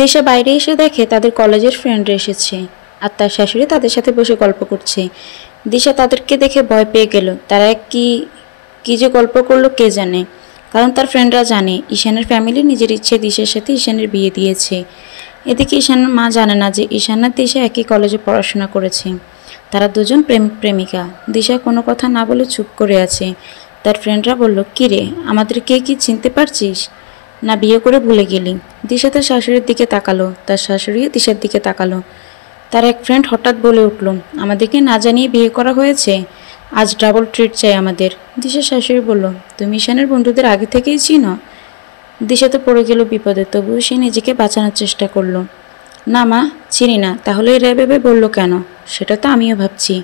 দিশা বাইরে এসে দেখে তাদের কলেজের ফ্রেন্ডরা এসেছে আর তার শাশুড়ি তাদের সাথে বসে গল্প করছে। দিশা তাদেরকে দেখে ভয় পেয়ে গেল। তারা কি কি যে গল্প করলো কে জানে, কারণ তার ফ্রেন্ডরা জানে ঈশানের ফ্যামিলি নিজের ইচ্ছে দিশার সাথে ঈশানের বিয়ে দিয়েছে। এদিকে ঈশানের মা জানে না যে ঈশান আর দিশা একই কলেজে পড়াশোনা করেছে। তারা দুজন প্রেমিক প্রেমিকা। দিশা কোনো কথা না বলে চুপ করে আছে। তার ফ্রেন্ডরা বলল, কিরে, আমাদেরকে কি চিনতে পারছিস না বিয়ে করে ভুলে গেলি? দিশা তার শাশুড়ির দিকে তাকালো, তার শাশুড়িও দিশার দিকে তাকালো। তার এক ফ্রেন্ড হঠাৎ বলে উঠল, আমাদেরকে না জানিয়ে বিয়ে করা হয়েছে, আজ ডাবল ট্রিট চাই আমাদের। দিশার শাশুড়ি বলল, তুমি ঈশানের বন্ধুদের আগে থেকেই চিনো? দিশা তো পড়ে গেল বিপদে, তবুও সে নিজেকে বাঁচানোর চেষ্টা করলো। না মা, চিনি না। তাহলে এরা এভাবে বললো কেন? সেটা তো আমিও ভাবছি।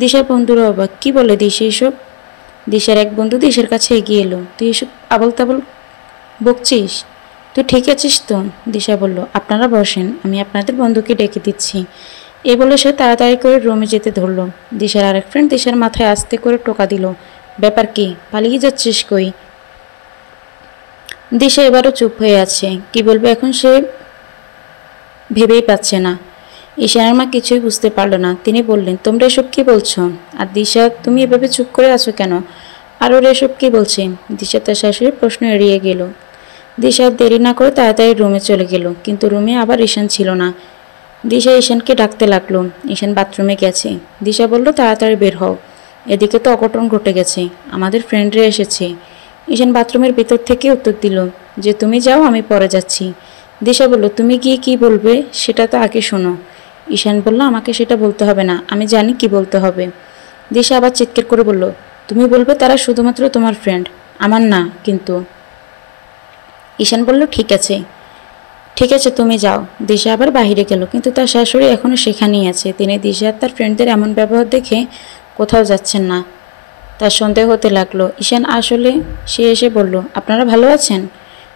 দিশার বন্ধুরা অবাক, কি বলে দিশা এসব? দিশার এক বন্ধু দিশার কাছে এগিয়ে এলো, তুই এসব আবল তাবল বকছিস? তুই ঠিক আছিস তো? দিশা বলল, আপনারা বসেন, আমি আপনাদের বন্ধুকে ডেকে দিচ্ছি। এই বলে সে তাড়াতাড়ি করে রুমে যেতে ধরল। দিশার আরেক ফ্রেন্ড দিশার মাথায় আস্তে করে টোকা দিল, ব্যাপার কি, পালিয়ে যাচ্ছিস কই? দিশা এবারও চুপ হয়ে আছে। কি বলবে এখন সে ভেবেই পাচ্ছে না। ঈশানের মা কিছুই বুঝতে পারল না। তিনি বললেন, তোমরা এসব কি বলছো? আর দিশা, তুমি এভাবে চুপ করে আছো কেন? আর ওরা এসব কি বলছে? দিশা তার শাশুড়ির প্রশ্ন এড়িয়ে গেল। দিশা দেরি না করে তাড়াতাড়ি রুমে চলে গেল, কিন্তু রুমে আবার ঈশান ছিল না। দিশা ঈশানকে ডাকতে লাগলো। ঈশান বাথরুমে গেছে। দিশা বলল, তাড়াতাড়ি বের হও, এদিকে তো অঘটন ঘটে গেছে, আমাদের ফ্রেন্ডরা এসেছে। ঈশান বাথরুমের ভিতর থেকে উত্তর দিল যে, তুমি যাও, আমি পরে যাচ্ছি। দিশা বলল, তুমি গিয়ে কি বলবে সেটা তো আগে শোনো। ঈশান বলল, আমাকে সেটা বলতে হবে না, আমি জানি কি বলতে হবে। দিশা আবার চিৎকার করে বলল, তুমি বলবে তারা শুধুমাত্র তোমার ফ্রেন্ড, আমার না কিন্তু। ঈশান বলল, ঠিক আছে ঠিক আছে, তুমি যাও। দিশা আবার বাহিরে গেল, কিন্তু তার শাশুড়ি এখনও সেখানেই আছে। তিনি দিশা আর তার ফ্রেন্ডদের এমন ব্যবহার দেখে কোথাও যাচ্ছেন না। তার সন্দেহ হতে লাগলো। ঈশান আসলে সে এসে বলল, আপনারা ভালো আছেন?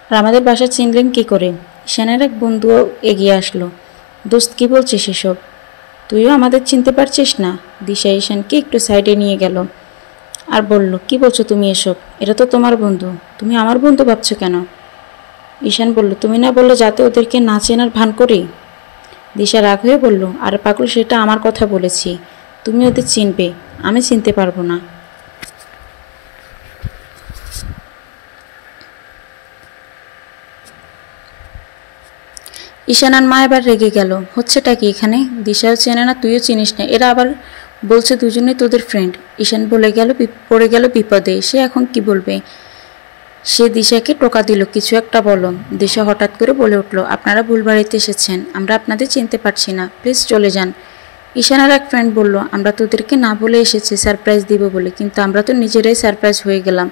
আর আমাদের বাসা চিনলেন কি করে? ঈশানের এক বন্ধুও এগিয়ে আসলো। দোস্ত, কি বলছিস এসব? তুইও আমাদের চিনতে পারছিস না? দিশা ঈশানকে একটু সাইডে নিয়ে গেল আর বলল, কি বলছো তুমি এসব? এটা তো তোমার বন্ধু, তুমি আমার বন্ধু ভাবছো কেন? ঈশান বলল, তুমি না বললে যাতে ওদেরকে না চেনার ভান করি? দিশা রাগ হয়ে বলল, আরে পাগল, সেটা আমার কথা বলেছি, তুমি ওদের চিনবে, আমি চিনতে পারবো না। ঈশানার মা এবার রেগে গেল, হচ্ছেটা কি এখানে? দিশাও চেনে না, তুইও চিনিস না, এরা আবার বলছে দুজনেই তোদের ফ্রেন্ড। ঈশান পড়ে গেল বিপদে। সে এখন কি বলবে? সে দিশাকে টোকা দিল, কিছু একটা বলো। দিশা হঠাৎ করে বলে উঠল, আপনারা ভুল বাড়িতে এসেছেন, আমরা আপনাদের চিনতে পারছি না, প্লিজ চলে যান। ঈশানার এক ফ্রেন্ড বলল, আমরা তোদেরকে না বলে এসেছি সারপ্রাইজ দিব বলে, কিন্তু আমরা তো নিজেরাই সারপ্রাইজ হয়ে গেলাম।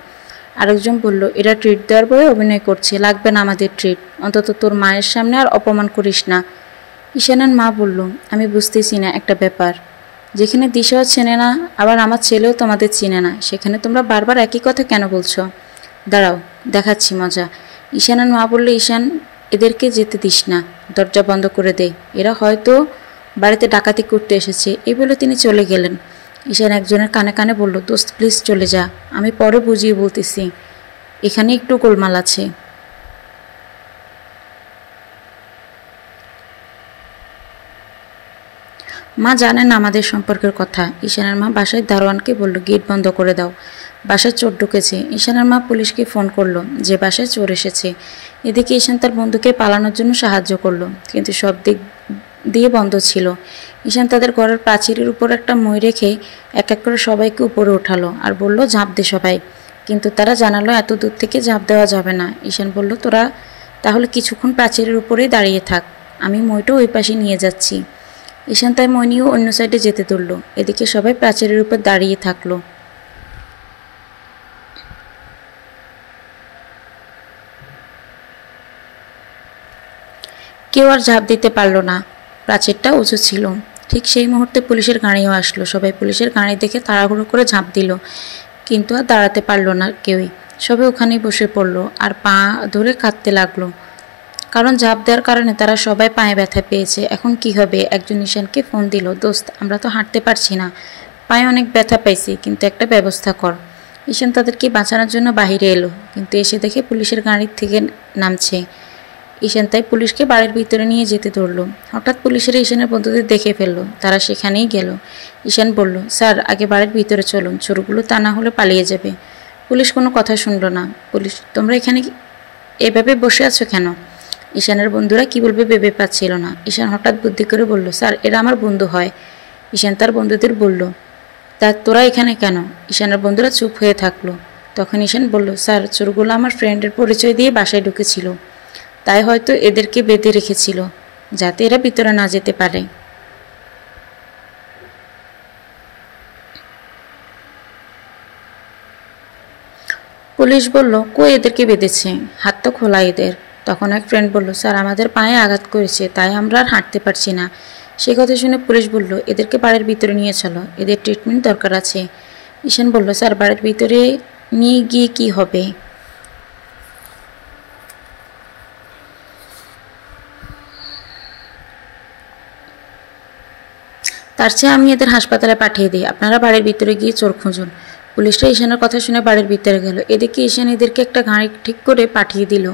আরেকজন বলল, এরা ট্রিট দেওয়ার বয়ে অভিনয় করছে, লাগবে না আমাদের ট্রিট, অন্তত তোর মায়ের সামনে আর অপমান করিস না। ঈশানার মা বলল, আমি বুঝতেছি না একটা ব্যাপার, যেখানে দিশাও চেনে না, আবার আমার ছেলেও তোমাদের চিনে না, সেখানে তোমরা বারবার একই কথা কেন বলছো? দাঁড়াও, দেখাচ্ছি মজা। ঈশানের মা বললে, ঈশান, এদেরকে যেতে দিস না, দরজা বন্ধ করে দে, এরা হয়তো বাড়িতে ডাকাতি করতে এসেছে। এই বলে তিনি চলে গেলেন। ঈশান একজনের কানে কানে বলল, দোস্ত প্লিজ চলে যা, আমি পরে বুঝিয়ে বলতেছি, এখানে একটু গোলমাল আছে। মা জানেন না আমাদের সম্পর্কের কথা। ঈশানের মা বাসায় দারোয়ানকে বলল, গেট বন্ধ করে দাও, বাসায় চোর ঢুকেছে। ঈশানের মা পুলিশকে ফোন করলো যে বাসায় চোর এসেছে। এদিকে ঈশান তার বন্ধুকে পালানোর জন্য সাহায্য করলো, কিন্তু সব দিক দিয়ে বন্ধ ছিল। ঈশান তাদের ঘরের প্রাচীরের উপর একটা মই রেখে এক এক করে সবাইকে উপরে ওঠালো আর বলল, ঝাঁপ দে সবাই। কিন্তু তারা জানালো এত দূর থেকে ঝাঁপ দেওয়া যাবে না। ঈশান বলল, তোরা তাহলে কিছুক্ষণ প্রাচীরের উপরেই দাঁড়িয়ে থাক, আমি মইটা ওই পাশে নিয়ে যাচ্ছি। ঈশান তাই মই নিয়েও অন্য সাইডে যেতে ধরল। এদিকে সবাই প্রাচীরের উপর দাঁড়িয়ে থাকলো। কেউ আর ঝাঁপ দিতে পারল না, প্রাচীরটা উঁচু ছিল। ঠিক সেই মুহূর্তে পুলিশের গাড়িও আসলো। সবাই পুলিশের গাড়ি দেখে তাড়াহুড়ো করে ঝাঁপ দিল, কিন্তু আর দাঁড়াতে পারল না কেউই। সবাই ওখানেই বসে পড়লো আর পা ধরে কাঁদতে লাগলো, কারণ ঝাঁপ দেওয়ার কারণে তারা সবাই পায়ে ব্যথা পেয়েছে। এখন কি হবে? একজন ঈশানকে ফোন দিল, দোস্ত, আমরা তো হাঁটতে পারছি না, পায়ে অনেক ব্যথা পাইছি, কিন্তু একটা ব্যবস্থা কর। ঈশান তাদেরকে বাঁচানোর জন্য বাহিরে এলো, কিন্তু এসে দেখে পুলিশের গাড়ির থেকে নামছে। ঈশান তাই পুলিশকে বাড়ির ভিতরে নিয়ে যেতে ধরল। হঠাৎ পুলিশের ঈশানের বন্ধুদের দেখে ফেলল। তারা সেখানেই গেল। ঈশান বলল, স্যার আগে বাড়ির ভিতরে চলুন, চোরগুলো তা না হলে পালিয়ে যাবে। পুলিশ কোনো কথা শুনল না। পুলিশ, তোমরা এখানে এভাবে বসে আছো কেন? ঈশানের বন্ধুরা কি বলবে ভেবে পাচ্ছিল না। ঈশান হঠাৎ বুদ্ধি করে বলল, স্যার এরা আমার বন্ধু হয়। ঈশান তার বন্ধুদের বলল, তা তোরা এখানে কেন? ঈশানের বন্ধুরা চুপ হয়ে থাকলো। তখন ঈশান বলল, স্যার চোরগুলো আমার ফ্রেন্ডের পরিচয় দিয়ে বাসায় ঢুকেছিল, তাই হয়তো এদেরকে বেঁধে রেখেছিল যাতে এরা ভিতরে না যেতে পারে। পুলিশ বলল, কই এদেরকে বেঁধেছে? হাত তো খোলা এদের। তখন এক ফ্রেন্ড বলল, স্যার আমাদের পায়ে আঘাত করেছে, তাই আমরা আর হাঁটতে পারছি না। সে কথা শুনে পুলিশ বলল, এদেরকে বাড়ির ভিতরে নিয়ে চলো, এদের ট্রিটমেন্ট দরকার আছে। ঈশান বলল, স্যার বাড়ির ভিতরে নিয়ে গিয়ে কি হবে? তার চেয়ে আমি এদের হাসপাতালে পাঠিয়ে দিই, আপনারা বাড়ির ভিতরে গিয়ে চোর খুঁজুন। পুলিশরা ঈশানের কথা শুনে বাড়ির ভিতরে গেল। এদিকে ঈশান এদেরকে একটা গাড়ি ঠিক করে পাঠিয়ে দিল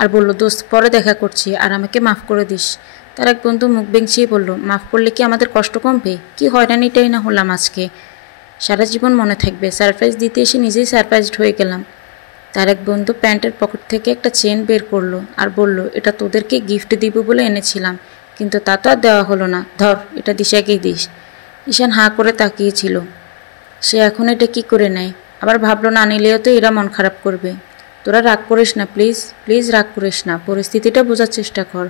আর বলল, দোস্ত পরে দেখা করছি, আর আমাকে মাফ করে দিস। তার এক বন্ধু মুখ বেঁচিয়ে বলল, মাফ করলে কি আমাদের কষ্ট কমবে? কি হয়রানিটাই না হলাম আজকে, সারা জীবন মনে থাকবে। সারপ্রাইজ দিতে এসে নিজেই সারপ্রাইজড হয়ে গেলাম। তার এক বন্ধু প্যান্টের পকেট থেকে একটা চেন বের করলো আর বলল, এটা তোদেরকে গিফট দিব বলে এনেছিলাম, কিন্তু তা তো আর দেওয়া হলো না, ধর এটা দিশাকেই দিস। ঈশান হাঁ করে তাকিয়েছিল। সে এখন এটা কি করে নেয়? আবার ভাবলো, না নিলেও তো এরা মন খারাপ করবে। তোরা রাগ করিস না, প্লিজ প্লিজ রাগ করিস না, পরিস্থিতিটা বোঝার চেষ্টা কর।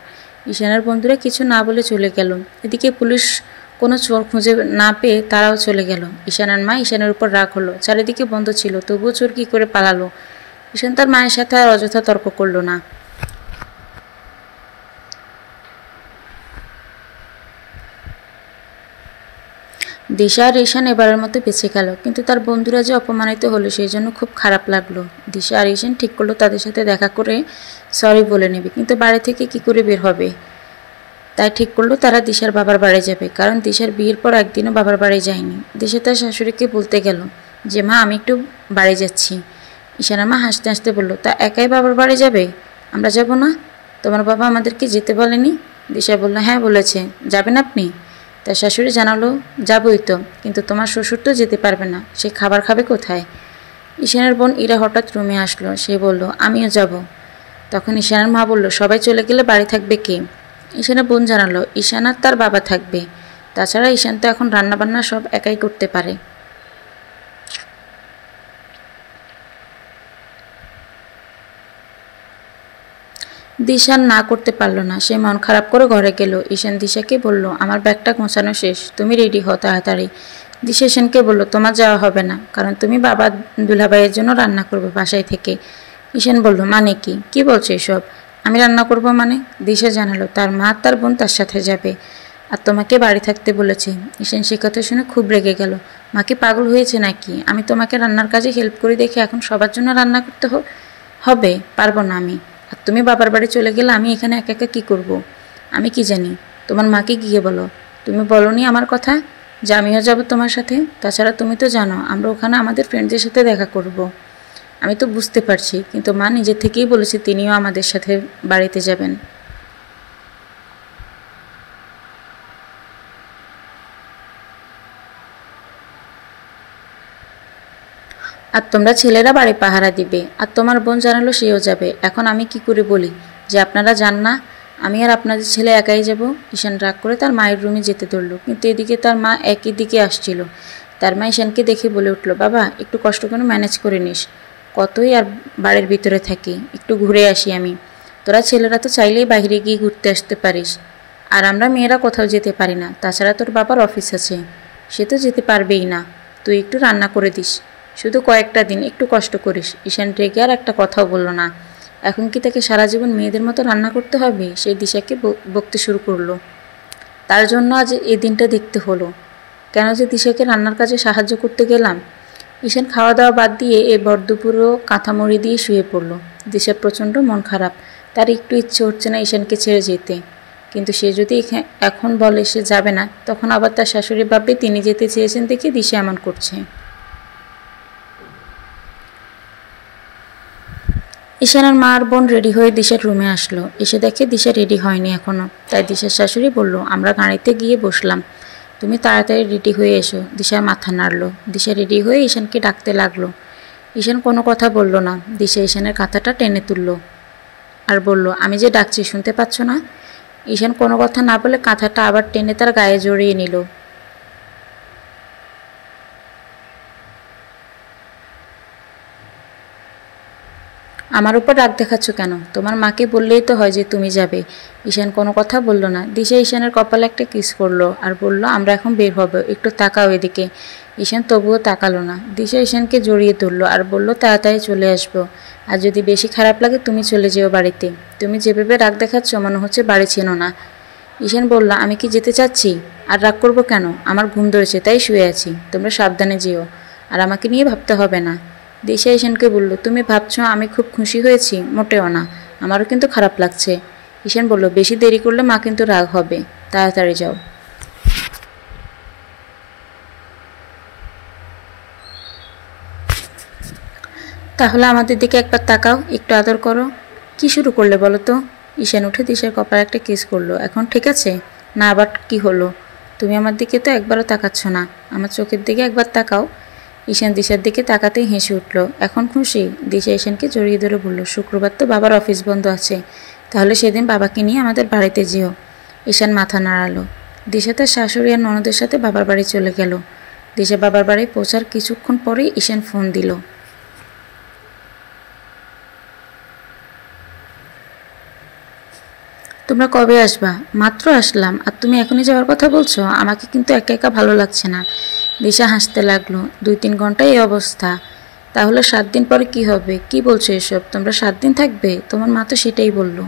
ঈশানের বন্ধুরা কিছু না বলে চলে গেল। এদিকে পুলিশ কোনো চোর খুঁজে না পেয়ে তারাও চলে গেল। ঈশানের মা ঈশানের উপর রাগ হলো। চারিদিকে বন্ধ ছিল, তবুও চোর কী করে পালালো? ঈশান তার মায়ের সাথে আর অযথা তর্ক করল না। দিশা আর ঈশান এবারের মতো বেঁচে গেল, কিন্তু তার বন্ধুরা যে অপমানিত হলো সেই জন্য খুব খারাপ লাগলো। দিশা আর ঈশান ঠিক করলো তাদের সাথে দেখা করে সরি বলে নেবে, কিন্তু বাড়ি থেকে কি করে বের হবে? তাই ঠিক করলো তারা দিশার বাবার বাড়ি যাবে, কারণ দিশার বিয়ের পর একদিনও বাবার বাড়ি যায়নি। দিশা তার শাশুড়িকে বলতে গেল যে, মা আমি একটু বাড়ি যাচ্ছি। ঈশানের মা হাসতে হাসতে বলল, তা একাই বাবার বাড়ি যাবে? আমরা যাব না? তোমার বাবা আমাদেরকে যেতে বলেনি? দিশা বলল, হ্যাঁ বলেছে। যাবেন আপনি? তার শাশুড়ি জানালো, যাবই তো, কিন্তু তোমার শ্বশুর তো যেতে পারবে না, সে খাবার খাবে কোথায়? ঈশানের বোন ইরা হঠাৎ রুমে আসলো। সে বলল, আমিও যাব। তখন ঈশানের মা বলল, সবাই চলে গেলে বাড়ি থাকবে কে? ঈশানের বোন জানালো, ঈশান আর তার বাবা থাকবে। তাছাড়া ঈশান তো এখন রান্নাবান্না সব একাই করতে পারে। দিশান না করতে পারল না। সে মন খারাপ করে ঘরে গেল। ঈশান দিশাকে বলল, আমার ব্যাগটা গোছানো শেষ, তুমি রেডি হও তাড়াতাড়ি। দিশা ঈশানকে বলল, তোমার যাওয়া হবে না, কারণ তুমি বাবা দুলাভাইয়ের জন্য রান্না করবে বাসায় থেকে। ঈশান বলল, মানে কি? কি বলছো এসব? আমি রান্না করব মানে? দিশা জানালো, তার মা তার বোন তার সাথে যাবে, আর তোমাকে বাড়ি থাকতে বলেছে। ঈশান সে কথা শুনে খুব রেগে গেল। মাকে পাগল হয়েছে নাকি? আমি তোমাকে রান্নার কাজে হেল্প করে দেখে এখন সবার জন্য রান্না করতে হবে? পারবো না আমি। আর তুমি বাবার বাড়ি চলে গেলে আমি এখানে একা একা কী করব? আমি কি জানি? তোমার মাকে গিয়ে বলো। তুমি বলোনি আমার কথা যে আমিও যাব তোমার সাথে? তাছাড়া তুমি তো জানো আমরা ওখানে আমাদের ফ্রেন্ডদের সাথে দেখা করব। আমি তো বুঝতে পারছি, কিন্তু মা নিজে থেকেই বলেছে তিনিও আমাদের সাথে বাড়িতে যাবেন। আর তোমরা ছেলেরা বাড়ি পাহারা দিবে। আর তোমার বোন জানালো সেও যাবে। এখন আমি কি করে বলি যে আপনারা যান না? আমি আর আপনাদের ছেলে একাই যাব? ঈশান রাগ করে তার মায়ের রুমে যেতে ধরল, কিন্তু এদিকে তার মা একই দিকে আসছিল। তার মা ঈশানকে দেখে বলে উঠল, বাবা একটু কষ্ট করে ম্যানেজ করে নিস, কতই আর বাড়ির ভিতরে থাকি, একটু ঘুরে আসি আমি। তোরা ছেলেরা তো চাইলেই বাইরে গিয়ে ঘুরতে আসতে পারিস, আর আমরা মেয়েরা কোথাও যেতে পারি না। তাছাড়া তোর বাবার অফিস আছে, সে তো যেতে পারবেই না। তুই একটু রান্না করে দিস, শুধু কয়েকটা দিন একটু কষ্ট করিস। ঈশান রেগে আর একটা কথাও বলল না। এখন কি তাকে সারা জীবন মেয়েদের মতো রান্না করতে হবে? সেই দিশাকে বকতে শুরু করলো। তার জন্য আজ এই দিনটা দেখতে হলো। কেন যে দিশাকে রান্নার কাজে সাহায্য করতে গেলাম? ঈশান খাওয়া দাওয়া বাদ দিয়ে এই ভরদুপুরও কাঁথা মুড়ি দিয়ে শুয়ে পড়ল। দিশার প্রচণ্ড মন খারাপ। তার একটু ইচ্ছে হচ্ছে না ঈশানকে ছেড়ে যেতে, কিন্তু সে যদি এখন বলে সে যাবে না, তখন আবার তার শাশুড়ি ভাববে তিনি যেতে চেয়েছেন দেখে দিশা এমন করছে। ঈশানের মা আর বোন রেডি হয়ে দিশার রুমে আসলো। এসে দেখে দিশা রেডি হয়নি এখনো। তাই দিশার শাশুড়ি বলল, আমরা গাড়িতে গিয়ে বসলাম, তুমি তাড়াতাড়ি রেডি হয়ে এসো। দিশার মাথা নাড়লো। দিশা রেডি হয়ে ঈশানকে ডাকতে লাগলো। ঈশান কোনো কথা বলল না। দিশা ঈশানের কাঁথাটা টেনে তুলল আর বলল, আমি যে ডাকছি শুনতে পাচ্ছ না? ঈশান কোনো কথা না বলে কাঁথাটা আবার টেনে তার গায়ে জড়িয়ে নিল। আমার উপর রাগ দেখাচ্ছ কেন? তোমার মাকে বললেই তো হয় যে তুমি যাবে। ঈশান কোনো কথা বলল না। দিশা ঈশানের কপালে একটা কিস করলো আর বলল, আমরা এখন বের হবো, একটু তাকাও এদিকে। ঈশান তবুও তাকালো না। দিশা ঈশানকে জড়িয়ে ধরলো আর বলল, তাড়াতাড়ি চলে আসবো। আর যদি বেশি খারাপ লাগে তুমি চলে যেও বাড়িতে। তুমি যেভাবে রাগ দেখাচ্ছ মনে হচ্ছে বাড়ি চেনো না। ঈশান বলল, আমি কি যেতে চাচ্ছি? আর রাগ করবো কেন? আমার ঘুম ধরেছে তাই শুয়ে আছি। তোমরা সাবধানে যেও, আর আমাকে নিয়ে ভাবতে হবে না। দিশা ঈশানকে বলল, তুমি ভাবছো আমি খুব খুশি হয়েছি? মোটেও না, আমারও কিন্তু খারাপ লাগছে। ঈশান বলল, বেশি দেরি করলে মা কিন্তু রাগ হবে, তাড়াতাড়ি যাও। তাহলে আমাদের দিকে একবার তাকাও, একটু আদর করো। কি শুরু করলে বলো তো? ঈশান উঠে দিশার কপালে একটা কিস করলো। এখন ঠিক আছে? না আবার কি হলো? তুমি আমার দিকে তো একবারও তাকাচ্ছ না, আমার চোখের দিকে একবার তাকাও। ঈশান দিশার দিকে তাকাতেই হেসে উঠল। এখন খুশি? দিশা ঈশানকে জড়িয়ে ধরে বলল, শুক্রবার তো বাবার অফিস বন্ধ আছে, তাহলে সেদিন বাবাকে নিয়ে আমাদের বাড়িতে যেও। ঈশান মাথা নাড়ালো। দিশা তার শাশুড়ি আর ননদের সাথে বাবার বাড়ি চলে গেল। দিশা বাবার বাড়ি পৌঁছার কিছুক্ষণ পরেই ঈশান ফোন দিল। তোমরা কবে আসবা? মাত্র আসলাম আর তুমি এখনই যাওয়ার কথা বলছো? আমাকে কিন্তু একা একা ভালো লাগছে না। দিশা হাসতে লাগলো। 2-3 ঘন্টা এই অবস্থা, তাহলে 7 দিন পরে কি হবে? কি বলছো এসব? তোমরা 7 দিন থাকবে? তোমার মা তো সেটাই বললো।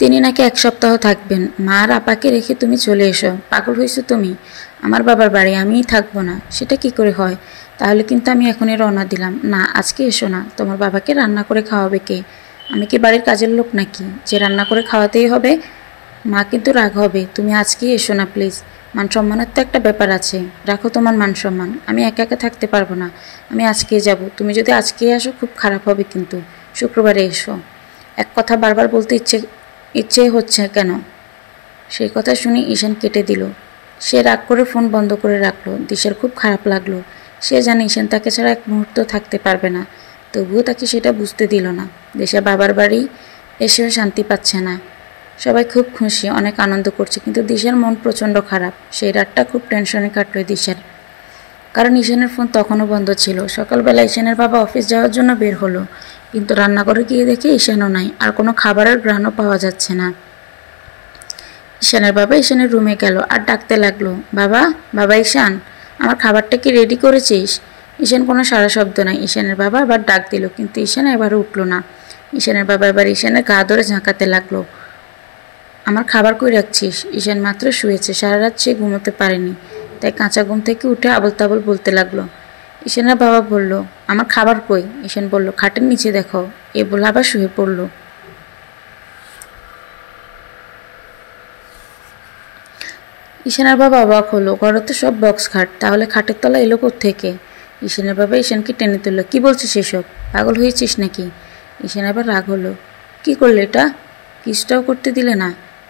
তিনি নাকি 1 সপ্তাহ থাকবেন। মা আর আপাকে রেখে তুমি চলে এসো। পাগল হয়েছো তুমি? আমার বাবার বাড়ি আমিই থাকবো না, সেটা কি করে হয়? তাহলে কিন্তু আমি এখনই রওনা দিলাম। না, আজকে এসো না। তোমার বাবাকে রান্না করে খাওয়াবে কে? আমি কি বাড়ির কাজের লোক নাকি যে রান্না করে খাওয়াতেই হবে? মা কিন্তু রাগ হবে। তুমি আজকেই এসো না প্লিজ। মান সম্মানের তো একটা ব্যাপার আছে। রাখো তোমার মান সম্মান। আমি একা একা থাকতে পারবো না। আমি আজকেই যাব। তুমি যদি আজকেই আসো খুব খারাপ হবে কিন্তু। শুক্রবারে এসো। এক কথা বারবার বলতে ইচ্ছে হচ্ছে কেন? সেই কথা শুনে ঈশান কেটে দিল। সে রাগ করে ফোন বন্ধ করে রাখলো। দিশার খুব খারাপ লাগলো। সে জানে ঈশান তাকে ছাড়া এক মুহূর্ত থাকতে পারবে না, তবুও তাকে সেটা বুঝতে দিল না। দিশা বাবার বাড়ি এসেও শান্তি পাচ্ছে না। সবাই খুব খুশি, অনেক আনন্দ করছে, কিন্তু দিশার মন প্রচণ্ড খারাপ। সেই রাতটা খুব টেনশনে কাটলো দিশার, কারণ ঈশানের ফোন তখনও বন্ধ ছিল। সকালবেলা ঈশানের বাবা অফিস যাওয়ার জন্য বের হলো, কিন্তু রান্নাঘরে গিয়ে দেখে ঈশানও নাই, আর কোনো খাবারের ঘ্রাণও পাওয়া যাচ্ছে না। ঈশানের বাবা ঈশানের রুমে গেল আর ডাকতে লাগলো, বাবা, বাবা ঈশান, আমার খাবারটা কি রেডি করেছিস? ঈশান কোনো সাড়া শব্দ নাই। ঈশানের বাবা আবার ডাক দিল, কিন্তু ঈশান এবারও উঠল না। ঈশানের বাবা এবার ঈশানের গা ধরে ঝাঁকাতে লাগলো, আমার খাবার কই রাখছিস? ঈশান মাত্র শুয়েছে, সারা রাত সে ঘুমোতে পারেনি, তাই কাঁচা ঘুম থেকে উঠে আবল তাবল বলতে লাগলো। ঈশানের বাবা বলল, আমার খাবার কই? ঈশান বলল, খাটের নিচে দেখো। এ বলে আবার শুয়ে পড়ল। ঈশানের বাবা অবাক হলো, ঘরে তো সব বক্স খাট, তাহলে খাটের তলা এলো থেকে? ঈশানের বাবা ঈশানকে টেনে তুলল, কি বলছিস এসব? পাগল হয়েছিস নাকি? ঈশান আবার রাগ হলো, কি করলে এটা? কিসটাও করতে দিলে না।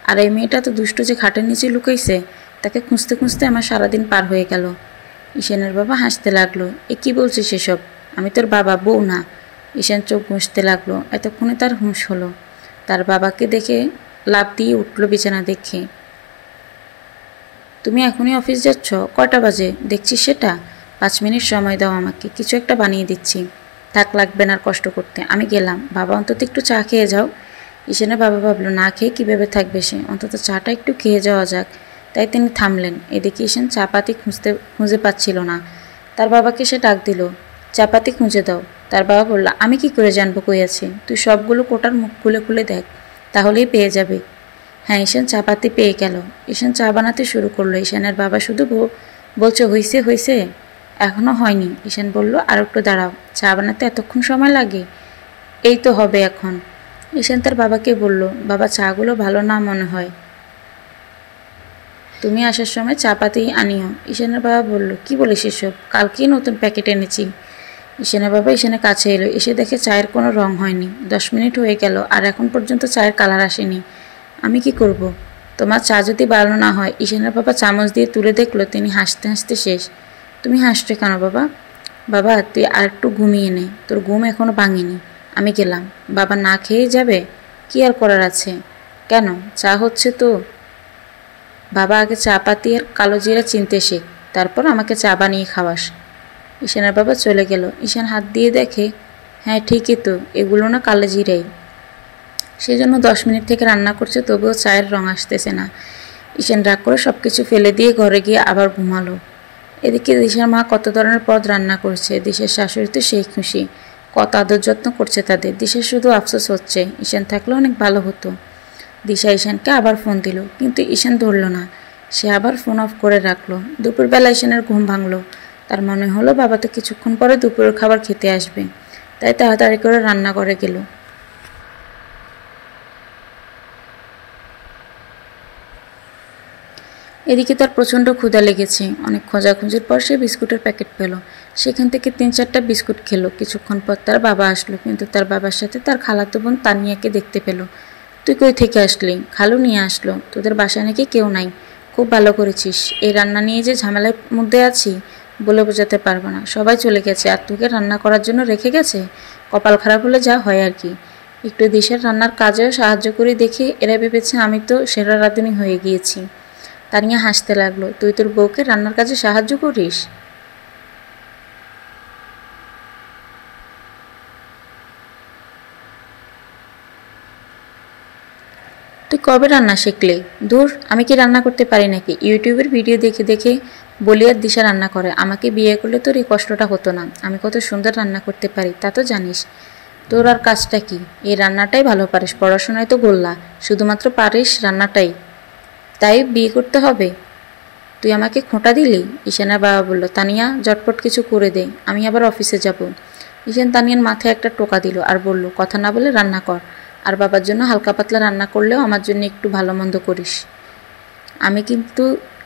আর এই মেয়েটা তো দুষ্ট যে খাটের নিচে লুকাইছে, তাকে খুঁজতে খুঁজতে আমার সারাদিন পার হয়ে গেল। ঈশানের বাবা হাসতে লাগলো, এ কি বলছিস এসব? আমি তোর বাবা, বউ না। ঈশান চোখ মুছতে লাগলো। এতক্ষণে তার হুঁশ হলো। তার বাবাকে দেখে লাফ দিয়ে উঠল বিছানা দেখে। তুমি এখনই অফিস যাচ্ছ? কয়টা বাজে দেখছিস সেটা? 5 মিনিট সময় দাও আমাকে, কিছু একটা বানিয়ে দিচ্ছি। থাক, লাগবে না আর কষ্ট করতে, আমি গেলাম। বাবা, অন্তত একটু চা খেয়ে যাও। ঈশানের বাবা ভাবলো, না খেয়ে কীভাবে থাকবে সে, অন্তত চাটা একটু খেয়ে যাওয়া যাক। তাই তিনি থামলেন। এদিকে ঈশান চাপাতি খুঁজে পাচ্ছিল না। তার বাবাকে সে ডাক দিল, চাপাতি খুঁজে দাও। তার বাবা বলল, আমি কি করে জানবো কই আছে? তুই সবগুলো কোটার মুখ খুলে খুলে দেখ, তাহলেই পেয়ে যাবে। হ্যাঁ, ঈশান চা পাতি পেয়ে গেল। ঈশান চা বানাতে শুরু করলো। ঈশানের বাবা শুধু বলছে, হইছে হইছে, এখনও হয়নি। ঈশান বলল, আর একটু দাঁড়াও, চা বানাতে এতক্ষণ সময় লাগে? এই তো হবে এখন। ঈশান তার বাবাকে বলল, বাবা, চাগুলো ভালো না মনে হয়। তুমি আসার সময় চা পাতি আনিও। ঈশানের বাবা বলল, কি বলিস এসব? কালকেই নতুন প্যাকেট এনেছি। ঈশানের বাবা ঈশানের কাছে এলো, এসে দেখে চায়ের কোনো রং হয়নি। 10 মিনিট হয়ে গেল আর এখন পর্যন্ত চায়ের কালার আসেনি। আমি কি করব? তোমার চা যদি ভালো না হয়। ঈশানের বাবা চামচ দিয়ে তুলে দেখলো তিনি হাসতে হাসতে শেষ। তুমি হাসছো কেন বাবা? বাবা তুই আর একটু ঘুমিয়ে নে, তোর ঘুম এখনো ভাঙেনি। আমি গেলাম। বাবা না খেয়েই যাবে? কি আর করার আছে? কেন, চা হচ্ছে তো। বাবা আগে চা পাতি আর কালো জিরা চিনতে শেখ, তারপর আমাকে চা বানিয়ে খাওয়াস। ঈশানের বাবা চলে গেল। ঈশান হাত দিয়ে দেখে, হ্যাঁ ঠিকই তো, এগুলো না কালো জিরাই। সেজন্য 10 মিনিট থেকে রান্না করছে, তবুও চায়ের রং আসতেছে না। ঈশান রাগ করে সব কিছু ফেলে দিয়ে ঘরে গিয়ে আবার ঘুমালো। এদিকে দিশার মা কত ধরনের পদ রান্না করছে। দিশার শাশুড়ি তো সেই খুশি, কত আদর যত্ন করছে তাদের। দিশার শুধু আফসোস হচ্ছে, ঈশান থাকলে অনেক ভালো হতো। দিশা ঈশানকে আবার ফোন দিল, কিন্তু ঈশান ধরল না। সে আবার ফোন অফ করে রাখলো। দুপুরবেলা ঈশানের ঘুম ভাঙলো। তার মনে হলো বাবা তো কিছুক্ষণ পরে দুপুরের খাবার খেতে আসবে, তাই তাড়াতাড়ি করে রান্না করে গেল। এদিকে তার প্রচণ্ড ক্ষুধা লেগেছে। অনেক খোঁজাখুঁজির পর সে বিস্কুটের প্যাকেট পেল। সেখান থেকে 3-4টা বিস্কুট খেলো। কিছুক্ষণ পর তার বাবা আসলো, কিন্তু তার বাবার সাথে তার খালাতো বোন তানিয়াকে দেখতে পেল। তুই কই থেকে আসলি? খালু নিয়ে আসলো। তোদের বাসায় নাকি কেউ নাই। খুব ভালো করেছিস। এই রান্না নিয়ে যে ঝামেলার মধ্যে আছি বলে বোঝাতে পারবো না। সবাই চলে গেছে আর তোকে রান্না করার জন্য রেখে গেছে। কপাল খারাপ হলে যা হয় আর কি। একটু দিশার রান্নার কাজেও সাহায্য করে দেখে এরা ভেবেছে আমি তো সেরা রাঁধুনি হয়ে গিয়েছি। তানিয়া হাসতে লাগলো, তুই তোর বউকে রান্নার কাজে সাহায্য করিস? তুই কবে রান্না শিখলি? ধুর, আমি কি রান্না করতে পারি নাকি? ইউটিউবের ভিডিও দেখে দেখে বলি আর দিশা রান্না করে। আমাকে বিয়ে করলে তোর এই কষ্টটা হতো না। আমি কত সুন্দর রান্না করতে পারি তা তো জানিস। তোর আর কাজটা কি? এই রান্নাটাই ভালো পারিস, পড়াশোনায় তো গোল্লা, শুধুমাত্র পারিস রান্নাটাই, তাই বিয়ে করতে হবে? তুই আমাকে খোঁটা দিলি? ঈশানের বাবা বলল, তানিয়া ঝটপট কিছু করে দে, আমি আবার অফিসে যাব। ঈশান তানিয়ার মাথায় একটা টোকা দিল আর বলল, কথা না বলে রান্না কর। আর বাবার জন্য হালকা পাতলা রান্না করলেও আমার জন্য একটু ভালো মন্দ করিস। আমি কিন্তু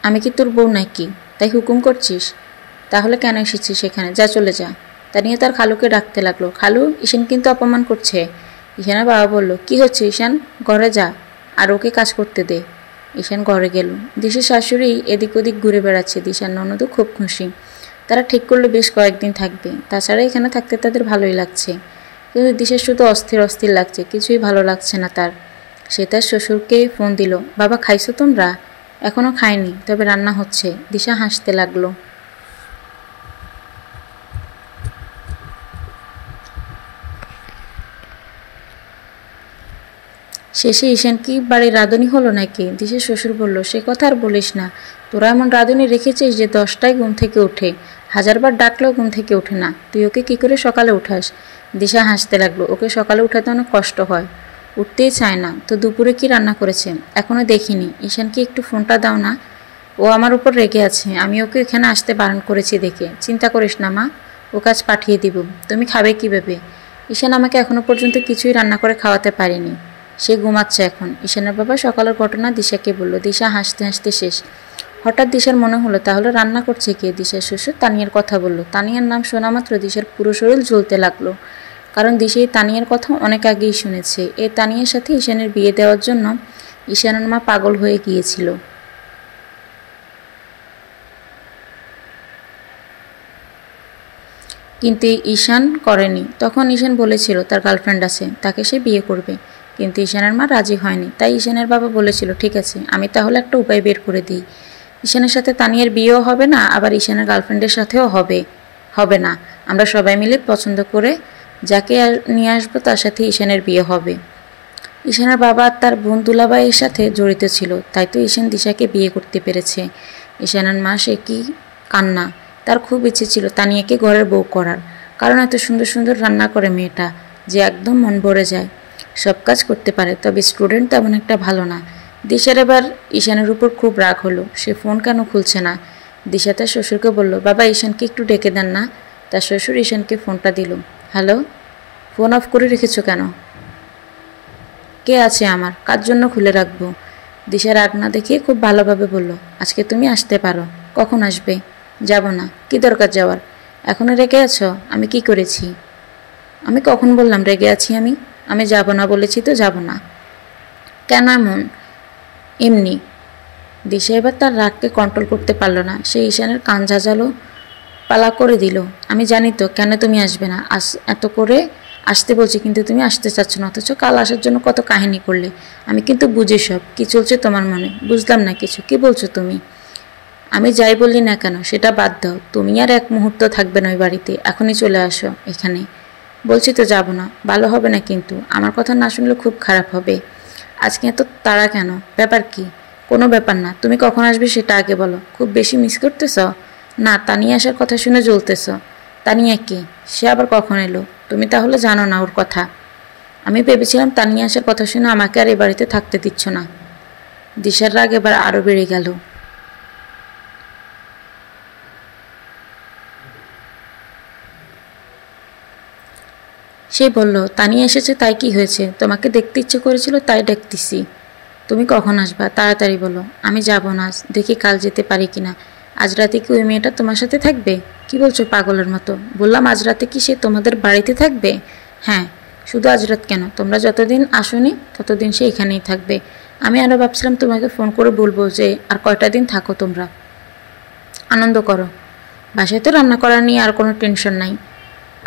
আমি কি তোর বউ নাকি তাই হুকুম করছিস? তাহলে কেন এসেছিস সেখানে? যা চলে যা। তানিয়া তার খালুকে ডাকতে লাগলো, খালু ঈশান কিন্তু অপমান করছে। ঈশানের বাবা বলল, কি হচ্ছে ঈশান? ঘরে যা আর ওকে কাজ করতে দে। ঈশান ঘরে গেল। দিশার শাশুড়ি এদিক ওদিক ঘুরে বেড়াচ্ছে। দিশার ননদও খুব খুশি। তারা ঠিক করলো বেশ কয়েকদিন থাকবে। তাছাড়া এখানে থাকতে তাদের ভালোই লাগছে, কিন্তু দিশার শুধু অস্থির অস্থির লাগছে, কিছুই ভালো লাগছে না তার। সে তার শ্বশুরকে ফোন দিল, বাবা খাইছো তোমরা? এখনও খায়নি, তবে রান্না হচ্ছে। দিশা হাসতে লাগলো। শেষে ঈশান কি বাড়ির রাঁধুনি হলো নাকি? দিশার শ্বশুর বলল, সে কথা আর বলিস না। তোরা এমন রাঁধুনি রেখেছিস যে 10টায় ঘুম থেকে ওঠে, 1000বার ডাকলেও ঘুম থেকে ওঠে না। তুই ওকে কি করে সকালে উঠাস? দিশা হাসতে লাগলো, ওকে সকালে উঠাতে অনেক কষ্ট হয়, উঠতেই চায় না। তো দুপুরে কি রান্না করেছে? এখনো দেখিনি। ঈশানকে একটু ফোনটা দাও না, ও আমার উপর রেগে আছে। আমি ওকে এখানে আসতে বারণ করেছি দেখে। চিন্তা করিস না মা, ও কাজ পাঠিয়ে দিব। তুমি খাবে কীভাবে? ঈশান আমাকে এখনো পর্যন্ত কিছুই রান্না করে খাওয়াতে পারেনি। সে ঘুমাচ্ছে এখন। ঈশানের বাবা সকালের ঘটনা দিশাকে বলল। দিশা হাসতে হাসতে শেষ। হঠাৎ দিশার মনে হলো, তাহলে রান্না করছে কে? দিশার শ্বশুর তানিয়ার কথা বলল। তানিয়ার নাম শোনা মাত্র দিশার পুরো শরীর জ্বলতে লাগলো, কারণ দিশা এই তানিয়ার কথা অনেক আগেই শুনেছে। এই তানিয়ার সাথে ঈশানের বিয়ে দেওয়ার জন্য ঈশানের মা পাগল হয়ে গিয়েছিল। কিন্তু ঈশান করেনি। তখন ঈশান বলেছিল তার গার্লফ্রেন্ড আছে, তাকে সে বিয়ে করবে, কিন্তু ঈশানের মা রাজি হয়নি। তাই ঈশানের বাবা বলেছিল, ঠিক আছে, আমি তাহলে একটা উপায় বের করে দিই। ঈশানের সাথে তানিয়ার বিয়েও হবে না, আবার ঈশানের গার্লফ্রেন্ডের সাথেও হবে না। আমরা সবাই মিলে পছন্দ করে যাকে নিয়ে আসবো তার সাথে ঈশানের বিয়ে হবে। ঈশানের বাবা আর তার বোন দুলাভাইয়ের সাথে জড়িত ছিল, তাই তো ঈশান দিশাকে বিয়ে করতে পেরেছে। ঈশানের মা সে কি কান্না! তার খুব ইচ্ছে ছিল তানিয়াকে ঘরের বউ করার, কারণ এত সুন্দর সুন্দর রান্না করে মেয়েটা, যে একদম মন ভরে যায়, সব কাজ করতে পারে। তবে স্টুডেন্ট তেমন একটা ভালো না। দিশার এবার ঈশানের উপর খুব রাগ হলো। সে ফোন কেন খুলছে না? দিশা তার শ্বশুরকে বলল, বাবা ঈশানকে একটু ডেকে দেন না। তার শ্বশুর ঈশানকে ফোনটা দিল। হ্যালো, ফোন অফ করে রেখেছো কেন? কে আছে আমার? কার জন্য খুলে রাখবো? দিশা রাগ না দেখিয়ে খুব ভালোভাবে বলল, আজকে তুমি আসতে পারো। কখন আসবে? যাব না। কি দরকার যাওয়ার? এখনো রেগে আছো? আমি কি করেছি? আমি কখন বললাম রেগে আছি? আমি যাব না বলেছি তো যাব না। কেন এমন? এমনি। দিশা এবার তার রাগকে কন্ট্রোল করতে পারল না। সে ঈশানের কান ঝাঁঝালো, পালা করে দিল। আমি জানি তো কেন তুমি আসবে না। এত করে আসতে বলছি কিন্তু তুমি আসতে চাচ্ছ না, অথচ কাল আসার জন্য কত কাহিনী করলে। আমি কিন্তু বুঝি সব। কি চলছে তোমার মনে? বুঝলাম না কিছু। কি বলছো তুমি? আমি যাই বলি না কেন সেটা বাদ দাও। তুমি আর এক মুহূর্ত থাকবে না ওই বাড়িতে। এখনই চলে আসো এখানে। বলছি তো যাব না। ভালো হবে না কিন্তু। আমার কথা না শুনলে খুব খারাপ হবে। আজকে এত তাড়া কেন? ব্যাপার কি? কোনো ব্যাপার না। তুমি কখন আসবে সেটা আগে বলো। খুব বেশি মিস করতেছ? না, তানিয়া আসার কথা শুনে জ্বলতেছ। তানিয়া কি? সে আবার কখন এলো? তুমি তাহলে জানো না ওর কথা? আমি ভেবেছিলাম তানিয়া আসার কথা শুনে আমাকে আর এ বাড়িতে থাকতে দিচ্ছ না। দিশার রাগ এবার আরও বেড়ে গেল। সে বলল, তানিয়া এসেছে তাই কি হয়েছে? তোমাকে দেখতে ইচ্ছে করেছিল তাই দেখতেছি। তুমি কখন আসবা? তাড়াতাড়ি বলো। আমি যাব না আজ। দেখি কাল যেতে পারি কিনা। আজ রাতে কি ওই মেয়েটা তোমার সাথে থাকবে? কি বলছো পাগলের মতো? বললাম আজ রাতে কি সে তোমাদের বাড়িতে থাকবে? হ্যাঁ। শুধু আজ রাত কেন? তোমরা যতদিন আসোনি ততদিন সে এখানেই থাকবে। আমি আরও ভাবছিলাম তোমাকে ফোন করে বলবো যে আর কয়টা দিন থাকো তোমরা, আনন্দ করো। বাসায় তো রান্না করা নিয়ে আর কোনো টেনশন নাই।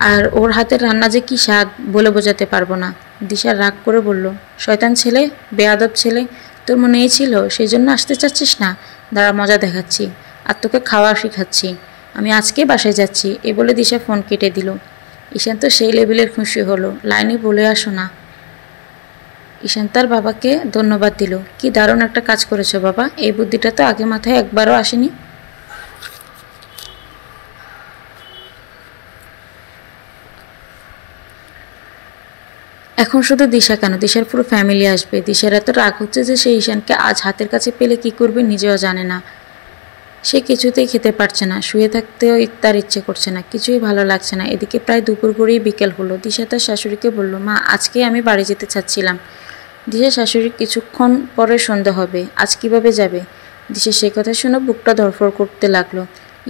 আর ওর হাতের রান্না যে কি স্বাদ বলে বোঝাতে পারবো না। দিশা রাগ করে বলল, শয়তান ছেলে, বেয়াদব ছেলে। তোর মনে এই ছিল সেই জন্য আসতে চাচ্ছিস না? দাঁড়া, মজা দেখাচ্ছি। আর তোকে খাওয়া শিখাচ্ছি। আমি আজকে বাসায় যাচ্ছি। এ বলে দিশা ফোন কেটে দিল। ঈশান তো সেই লেভেলের খুশি হলো। লাইনে বলে আসো না। ঈশান তার বাবাকে ধন্যবাদ দিল। কি দারুণ একটা কাজ করেছো বাবা। এই বুদ্ধিটা তো আগে মাথায় একবারও আসেনি। এখন শুধু দিশা কেন, দিশার পুরো ফ্যামিলি আসবে। দিশার এত রাগ হচ্ছে যে সে ঈশানকে আজ হাতের কাছে পেলে কি করবে নিজেও জানে না। সে কিছুতেই খেতে পারছে না। শুয়ে থাকতেও তার ইচ্ছে করছে না। কিছুই ভালো লাগছে না। এদিকে প্রায় দুপুর গড়িয়ে বিকেল হলো। দিশা তার শাশুড়িকে বলল, মা আজকে আমি বাড়ি যেতে চাচ্ছিলাম। দিশা শাশুড়ি, কিছুক্ষণ পরে সন্ধ্যা হবে, আজ কিভাবে যাবে? দিশা সে কথা শুনে বুকটা ধড়ফড় করতে লাগলো।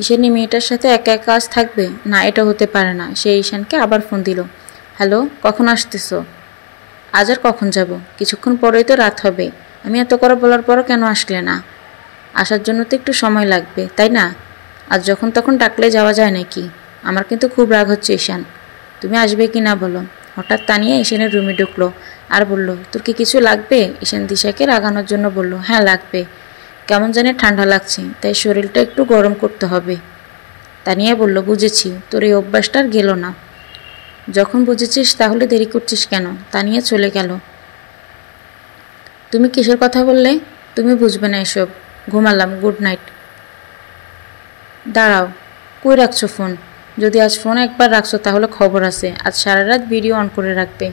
ঈশানী মেয়েটার সাথে একা একা আজ থাকবে? না, এটা হতে পারে না। সে ঈশানকে আবার ফোন দিল। হ্যালো, কখন আসতেছো? আজ আর কখন যাব? কিছুক্ষণ পরেই তো রাত হবে। আমি এত করে বলার পরও কেন আসলে না? আসার জন্য তো একটু সময় লাগবে, তাই না? আজ যখন তখন ডাকলে যাওয়া যায় নাকি? আমার কিন্তু খুব রাগ হচ্ছে ঈশান। তুমি আসবে কি না বলো। হঠাৎ তানিয়া ঈশানের রুমে ঢুকলো আর বলল, তোর কি কিছু লাগবে? ঈশান দিশাকে রাগানোর জন্য বলল, হ্যাঁ লাগবে। কেমন জানি ঠান্ডা লাগছে, তাই শরীরটা একটু গরম করতে হবে। তানিয়া বলল, বুঝেছি। তোর এই অভ্যাসটা আর গেল না। যখন বুঝেছিস তাহলে দেরি করছিস কেন? তানিয়া চলে গেল। তুমি কিসের কথা বললে? তুমি বুঝবে না এসব। ঘুমালাম, গুড নাইট। দাঁড়াও, কই রাখছো ফোন? যদি আজ ফোন একবার রাখছো তাহলে খবর আছে। আজ সারা রাত ভিডিও অন করে রাখবে।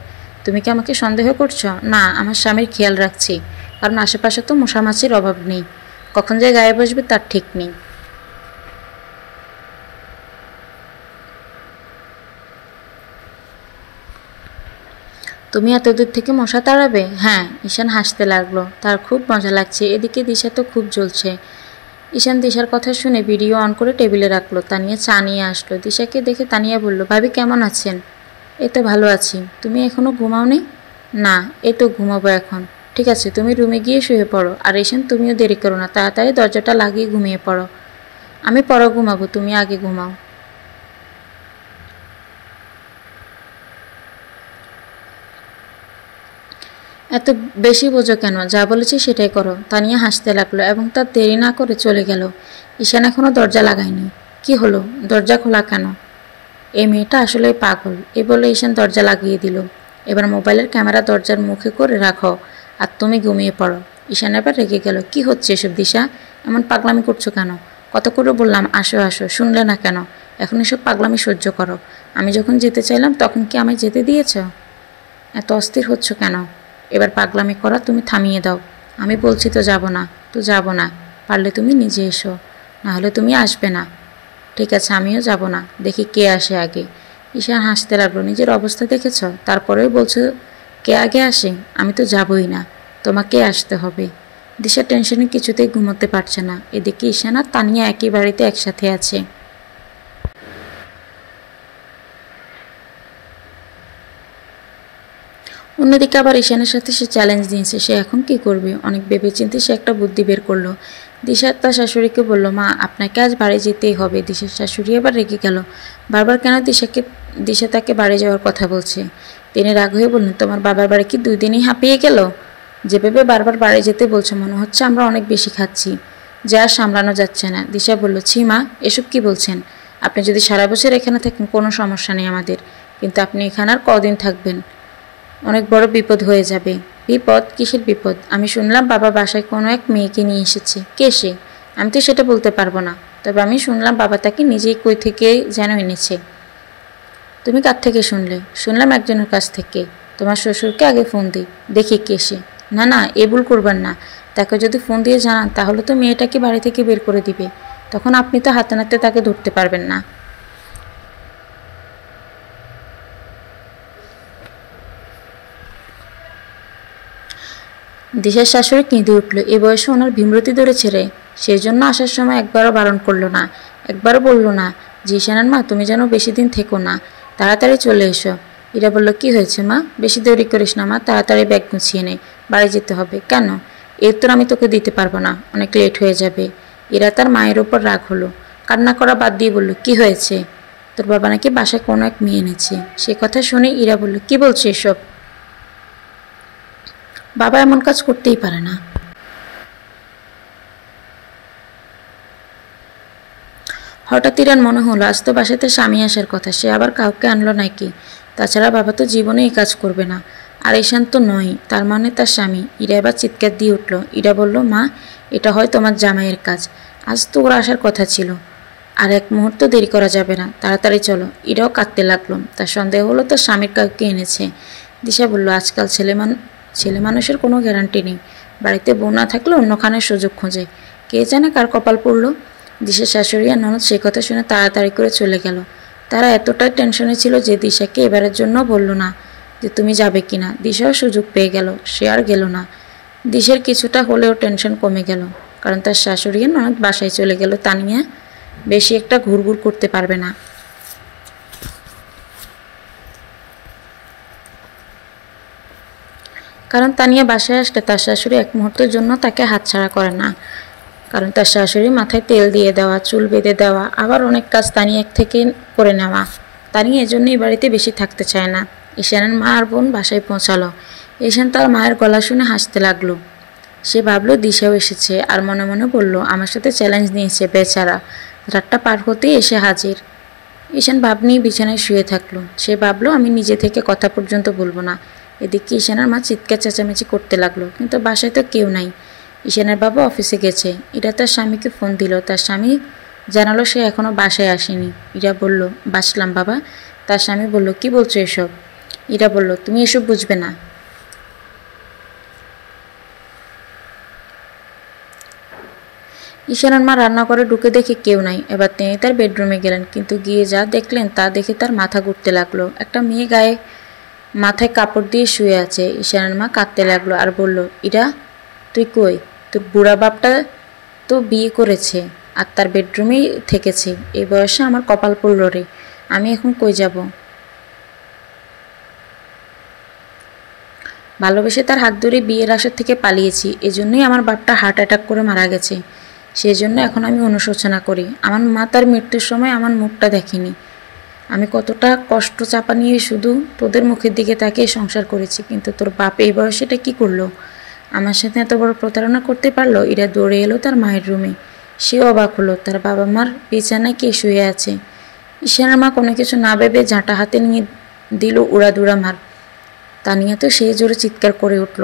তুমি কি আমাকে সন্দেহ করছো? না, আমার স্বামীর খেয়াল রাখছি। কারণ আশেপাশে তো মশামাছির অভাব নেই। কখন যে গায়ে বসবে তার ঠিক নেই। তুমি এত দূর থেকে মশা তাড়াবে? হ্যাঁ। ঈশান হাসতে লাগলো। তার খুব মজা লাগছে। এদিকে দিশা তো খুব জ্বলছে। ঈশান দিশার কথা শুনে ভিডিও অন করে টেবিলে রাখলো। তানিয়া চা নিয়ে আসলো। দিশাকে দেখে তানিয়া বলল, ভাবি কেমন আছেন? এই তো ভালো আছি। তুমি এখনো ঘুমাওনি? না, এই তো ঘুমাবো এখন। ঠিক আছে, তুমি রুমে গিয়ে শুয়ে পড়ো। আর ঈশান তুমিও দেরি করো না, তাড়াতাড়ি দরজাটা লাগিয়ে ঘুমিয়ে পড়ো। আমি পরে ঘুমাবো, তুমি আগে ঘুমাও। এত বেশি বোঝো কেন? যা বলেছি সেটাই করো। তানিয়া হাসতে লাগলো এবং তার দেরি না করে চলে গেল। ঈশান এখনো দরজা লাগায়নি। কি হলো? দরজা খোলা কেন? এই মেয়েটা আসলে পাগল। এ বলে ঈশান দরজা লাগিয়ে দিল। এবার মোবাইলের ক্যামেরা দরজার মুখে করে রাখো আর তুমি ঘুমিয়ে পড়ো। ঈশান এবার রেগে গেল। কি হচ্ছে এসব দিশা? এমন পাগলামি করছো কেন? কত করে বললাম আসো আসো, শুনলে না কেন? এখন এসব পাগলামি সহ্য করো। আমি যখন যেতে চাইলাম তখন কি আমায় যেতে দিয়েছ? এত অস্থির হচ্ছ কেন? এবার পাগলামি করা তুমি থামিয়ে দাও। আমি বলছি তো যাব না, তো যাব না। পারলে তুমি নিজে এসো, না হলে তুমি আসবে না। ঠিক আছে, আমিও যাব না। দেখি কে আসে আগে। ঈশান হাসতে লাগলো। নিজের অবস্থা দেখেছ? তারপরেও বলছো কে আগে আসে? আমি তো যাবই না, তোমাকে আসতে হবে। দিশা টেনশনে কিছুতেই ঘুমোতে পারছে না। এদিকে ঈশান আর তানিয়া একই বাড়িতে একসাথে আছে। অন্যদিকে আবার ঈশানের সাথে সে চ্যালেঞ্জ দিয়েছে, সে এখন কি করবে। অনেক ভেবেচিন্তে সে একটা বুদ্ধি বের করলো। দিশা তার শাশুড়িকে বলল, মা আপনাকে আজ বাড়ি যেতেই হবে। দিশার শাশুড়ি আবার রেগে গেল, বারবার কেন দিশা তাকে বাড়ি যাওয়ার কথা বলছে। তিনি রাগ হয়ে বললেন, তোমার বাবার বাড়ি কি 2 দিনই হাঁপিয়ে গেল? যেভাবে বারবার বাড়ি যেতে বলছে মনে হচ্ছে আমরা অনেক বেশি খাচ্ছি, যা সামলানো যাচ্ছে না। দিশা বলল, ছি মা, এসব কি বলছেন? আপনি যদি সারা বছর এখানে থাকেন কোনো সমস্যা নেই আমাদের, কিন্তু আপনি এখানে আর কদিন থাকবেন? অনেক বড় বিপদ হয়ে যাবে। বিপদ? কিসের বিপদ? আমি শুনলাম বাবা বাসায় কোনো এক মেয়েকে নিয়ে এসেছে। কে সে? আমি তো সেটা বলতে পারবো না, তবে আমি শুনলাম বাবা তাকে নিজেই কই থেকে যেন এনেছে। তুমি কার থেকে শুনলে? শুনলাম একজনের কাছ থেকে। তোমার শ্বশুরকে আগে ফোন দিই, দেখি কে সে। না না, এ ভুল করবেন না। তাকে যদি ফোন দিয়ে জানান তাহলে তো মেয়েটাকে বাড়ি থেকে বের করে দিবে, তখন আপনি তো হাতে নাতে তাকে ধরতে পারবেন না। দিশার শাশুড়ি কেঁদে উঠল, এ বয়সে ওনার ভীমরতি ধরেছে রে। সেই জন্য আসার সময় একবারও বারণ করলো না, একবারও বলল না যে ঈশানের মা তুমি যেন বেশি দিন থেকো না, তাড়াতাড়ি চলে এসো। ইরা বলল, কি হয়েছে মা? বেশি দেরি করিস না মা, তাড়াতাড়ি ব্যাগ গুছিয়ে নে, বাড়ি যেতে হবে। কেন? এর উত্তর আমি তোকে দিতে পারবো না, অনেক লেট হয়ে যাবে। ইরা তার মায়ের ওপর রাগ হলো, কান্না করা বাদ দিয়ে বলল, কি হয়েছে? তোর বাবা নাকি বাসায় কোনো এক মেয়ে এনেছে। সে কথা শুনে ইরা বলল, কি বলছে এসব? বাবা এমন কাজ করতেই পারে না। হঠাৎ ইরার মনে হলো আজ তো বাসাতে স্বামী আসার কথা, সে আবার কাউকে আনলো নাকি? তাছাড়া বাবা তো জীবনে এই কাজ করবে না, আর ঈশান তো নয়, তার মানে তার স্বামী। ইরা এবার চিৎকার দিয়ে উঠল। ইরা বলল, মা এটা হয় তোমার জামাইয়ের কাজ, আজ তো ওর আসার কথা ছিল, আর এক মুহূর্ত দেরি করা যাবে না, তাড়াতাড়ি চলো। ইরাও কাঁদতে লাগলো, তার সন্দেহ হলো তার স্বামীর কাউকে এনেছে। দিশা বলল, আজকাল ছেলে মানুষের কোনো গ্যারান্টি নেই, বাড়িতে বউ না থাকলে অন্যখানের সুযোগ খোঁজে, কে জানে কার কপাল পড়ল। দিশার শাশুড়ি আর ননদ সেই কথা শুনে তাড়াতাড়ি করে চলে গেল। তারা এতটাই টেনশনে ছিল যে দিশাকে এবারের জন্য বলল না যে তুমি যাবে কিনা। দিশাও সুযোগ পেয়ে গেল, সে আর গেল না। দিশার কিছুটা হলেও টেনশন কমে গেল, কারণ তার শাশুড়ি আর ননদ বাসায় চলে গেল। তানিয়া বেশি একটা ঘুরঘুর করতে পারবে না। কারণ তানিয়া বাসায় আসলে তার শাশুড়ি এক মুহূর্তের জন্য তাকে হাতছাড়া করে না, কারণ তার শাশুড়ি মাথায় তেল দিয়ে দেওয়া, চুল বেঁধে দেওয়া, আবার অনেক কাজ তানিয়া থেকে করে নেওয়া। তানিয়া এজন্যই বাড়িতে বেশি থাকতে চায় না। ঈশানের মা আর বোন বাসায় পৌঁছালো। ঈশান তার মায়ের গলা শুনে হাসতে লাগলো। সে ভাবলো দিশাও এসেছে, আর মনে মনে বলল, আমার সাথে চ্যালেঞ্জ নিয়েছে বেচারা, রাতটা পার হতেই এসে হাজির। ঈশান ভাব নিয়ে বিছানায় শুয়ে থাকলো। সে ভাবলো আমি নিজে থেকে কথা পর্যন্ত বলবো না। এদিকে ঈশানের মা চিৎকার চেঁচামেচি করতে লাগলো, কিন্তু বাসায় তো কেউ নাই। ঈশানের বাবা অফিসে গেছে। ইরা তার স্বামীকে ফোন দিল, তার স্বামী জানালো সে এখনো বাসায় আসেনি। ইরা বলল, বাসলাম বাবা। তার স্বামী বলল, কি বলছো এসব? ইরা বলল, তুমি এসব বুঝবে না। ঈশানের মা রান্নাঘরে ঢুকে দেখে কেউ নাই। এবার তিনি তার বেডরুমে গেলেন, কিন্তু গিয়ে যা দেখলেন তা দেখে তার মাথা ঘুরতে লাগলো। একটা মেয়ে গায়ে মাথায় কাপড় দিয়ে শুয়ে আছে। ঈশানের মা কাঁদতে লাগলো আর বলল, ইরা তুই কই? তোর বুড়া বাপটা তো বিয়ে করেছে আর তার বেডরুমেই থেকেছে, এই বয়সে আমার কপাল পড়ল রে, আমি এখন কই যাব? ভালোবেসে তার হাত ধরে বিয়ের আসর থেকে পালিয়েছি, এজন্যই আমার বাপটা হার্ট অ্যাটাক করে মারা গেছে। সেই জন্য এখন আমি অনুশোচনা করি। আমার মা তার মৃত্যুর সময় আমার মুখটা দেখেনি। আমি কতটা কষ্ট চাপা নিয়ে শুধু তোদের মুখের দিকে তাকিয়ে সংসার করেছি, কিন্তু তোর বাপ এই বয়সে এটা কী করলো? আমার সাথে এত বড় প্রতারণা করতে পারলো? ইরা দৌড়ে এলো তার মায়ের রুমে। সে অবাক হলো, তার বাবা মার বিছানায় কে শুয়ে আছে। ঈশানের মা কোনো কিছু না ভেবে ঝাঁটা হাতে নিয়ে দিল উড়াদুড়া মার। তানিয়া তো সেই জোরে চিৎকার করে উঠল,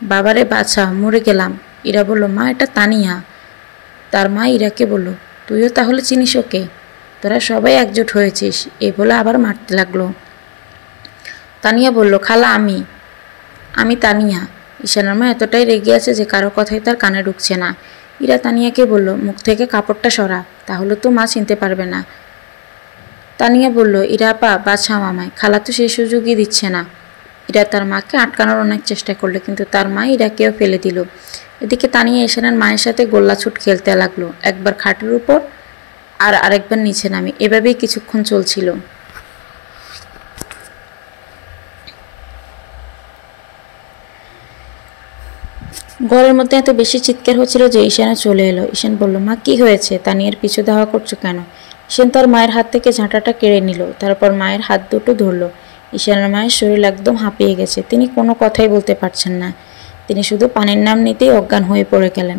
বাবারে বাছা, মরে গেলাম। ইরা বলল, মা এটা তানিয়া। তার মা ইরাকে বলল, তুইও তাহলে চিনিস ওকে? তোরা সবাই একজোট হয়েছিস, এই বলে আবার মারতে লাগলো। তানিয়া বলল, খালা আমি তানিয়া। ঈশানের মা এতটাই রেগে আছে যে কারো কথাই তার কানে ঢুকছে না। ইরা তানিয়াকে বলল, মুখ থেকে কাপড়টা সরা, তাহলে তো মা চিনতে পারবে না। তানিয়া বলল, ইরা আপা বাছাও আমায়, খালা তো সেই সুযোগই দিচ্ছে না। ইরা তার মাকে আটকানোর অনেক চেষ্টা করলো, কিন্তু তার মা ইরাকেও ফেলে দিল। এদিকে তানিয়া ঈশানের মায়ের সাথে গোল্লাছুট খেলতে লাগলো, একবার খাটের উপর আর আরেকবার নিচে নামে। এভাবেই কিছুক্ষণ চলছিল। ঘরের মধ্যে এত বেশি চিৎকার হচ্ছিল যে ঈশানও চলে এলো। ঈশান বলল, মা কি হয়েছে? তানিয়ার পিছু ধাওয়া করছো কেন? ঈশান তার মায়ের হাত থেকে ঝাঁটাটা কেড়ে নিল, তারপর মায়ের হাত দুটো ধরলো। ঈশানের মায়ের শরীর একদম হাঁপিয়ে গেছে, তিনি কোনো কথাই বলতে পারছেন না। তিনি শুধু পানির নাম নিতেই অজ্ঞান হয়ে পড়ে গেলেন,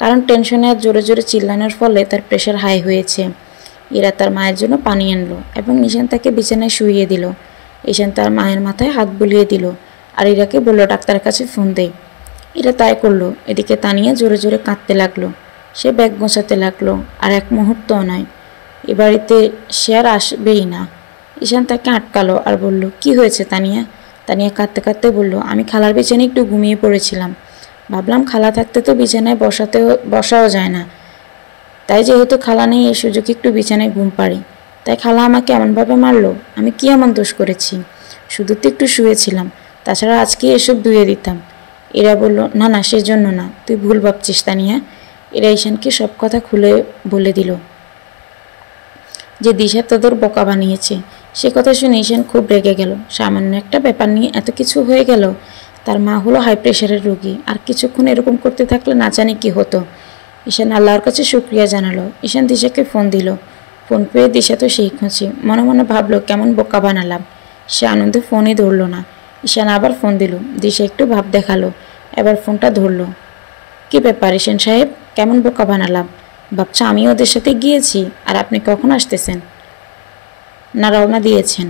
কারণ টেনশনে আর জোরে জোরে চিল্লানোর ফলে তার প্রেশার হাই হয়েছে। ইরা তার মায়ের জন্য পানি আনলো এবং ঈশান তাকে বিছানায় শুইয়ে দিল। ঈশান তার মায়ের মাথায় হাত বুলিয়ে দিল আর ইরাকে বলল ডাক্তারের কাছে ফোন দেয়। এরা তাই করলো। এদিকে তানিয়া জোরে জোরে কাঁদতে লাগলো, সে ব্যাগ গোছাতে লাগলো, আর এক মুহূর্তও নয় এ বাড়িতে সে আর আসবেই না। ঈশান তাকে আটকালো আর বলল, কি হয়েছে তানিয়া? তানিয়া কাঁদতে কাঁদতে বলল, আমি খালার বিছানায় একটু ঘুমিয়ে পড়েছিলাম, ভাবলাম খালা থাকতে তো বিছানায় বসাও যায় না, তাই যেহেতু খালা নেই এই সুযোগে একটু বিছানায় ঘুম পাড়ি, তাই খালা আমাকে এমনভাবে মারলো। আমি কি এমন দোষ করেছি? শুধু তো একটু শুয়েছিলাম, তাছাড়া আজকে এসব ধুয়ে দিতাম। এরা বলল, না না, সেজন্য না, তুই ভুল ভাবছিস তানিয়া। এরা ঈশানকে সব কথা খুলে বলে দিল যে দিশা তোদের বোকা বানিয়েছে। সে কথা শুনে ঈশান খুব রেগে গেল। সামান্য একটা ব্যাপার নিয়ে এত কিছু হয়ে গেল। তার মা হলো হাই প্রেশারের রোগী, আর কিছুক্ষণ এরকম করতে থাকলে না জানি কি হতো। ঈশান আল্লাহর কাছে শুক্রিয়া জানালো। ঈশান দিশাকে ফোন দিল। ফোন পেয়ে দিশা তো সেই খুঁজি, মনে মনে ভাবলো কেমন বোকা বানালাম। সে আনন্দে ফোনই ধরলো না। ঈশান আবার ফোন দিল। দিশা একটু ভাব দেখালো, এবার ফোনটা ধরলো। কি ব্যাপার ঈশান সাহেব, কেমন বোকা বানালাম? ভাবছো আমি ওদের সাথে গিয়েছি? আর আপনি কখন আসতেছেন? না রওনা দিয়েছেন?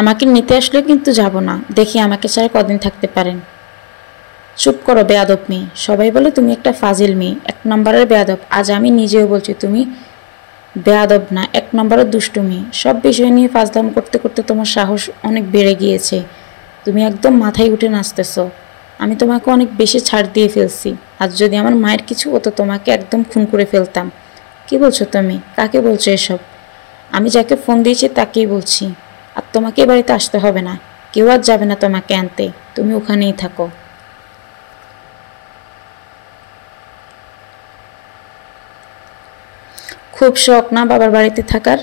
আমাকে নিতে আসলে কিন্তু যাব না, দেখি আমাকে ছাড়া কদিন থাকতে পারেন। চুপ করো বেয়াদব মেয়ে, সবাই বলে তুমি একটা ফাজিল মেয়ে, এক নম্বরের বেয়াদব। আজ আমি নিজেও বলছি তুমি বেয়াদব না, এক নম্বরের দুষ্টু মেয়ে। সব বিষয় নিয়ে ফাজলাম করতে করতে তোমার সাহস অনেক বেড়ে গিয়েছে, তুমি একদম মাথায় উঠে নাচতেছ। আমি তোমাকে অনেক বেশি ছাড় দিয়ে ফেলছি। আজ যদি আমার মায়ের কিছু হতো তোমাকে একদম খুন করে ফেলতাম। কি বলছো তুমি? কাকে বলছো এসব? আমি যাকে ফোন দিয়েছি তাকেই বলছি। আর তোমাকে এ বাড়িতে আসতে হবে না, কেউ আর যাবে না তোমাকে আনতে, তুমি ওখানেই থাকো। খুব শখ না বাবার বাড়িতে থাকার?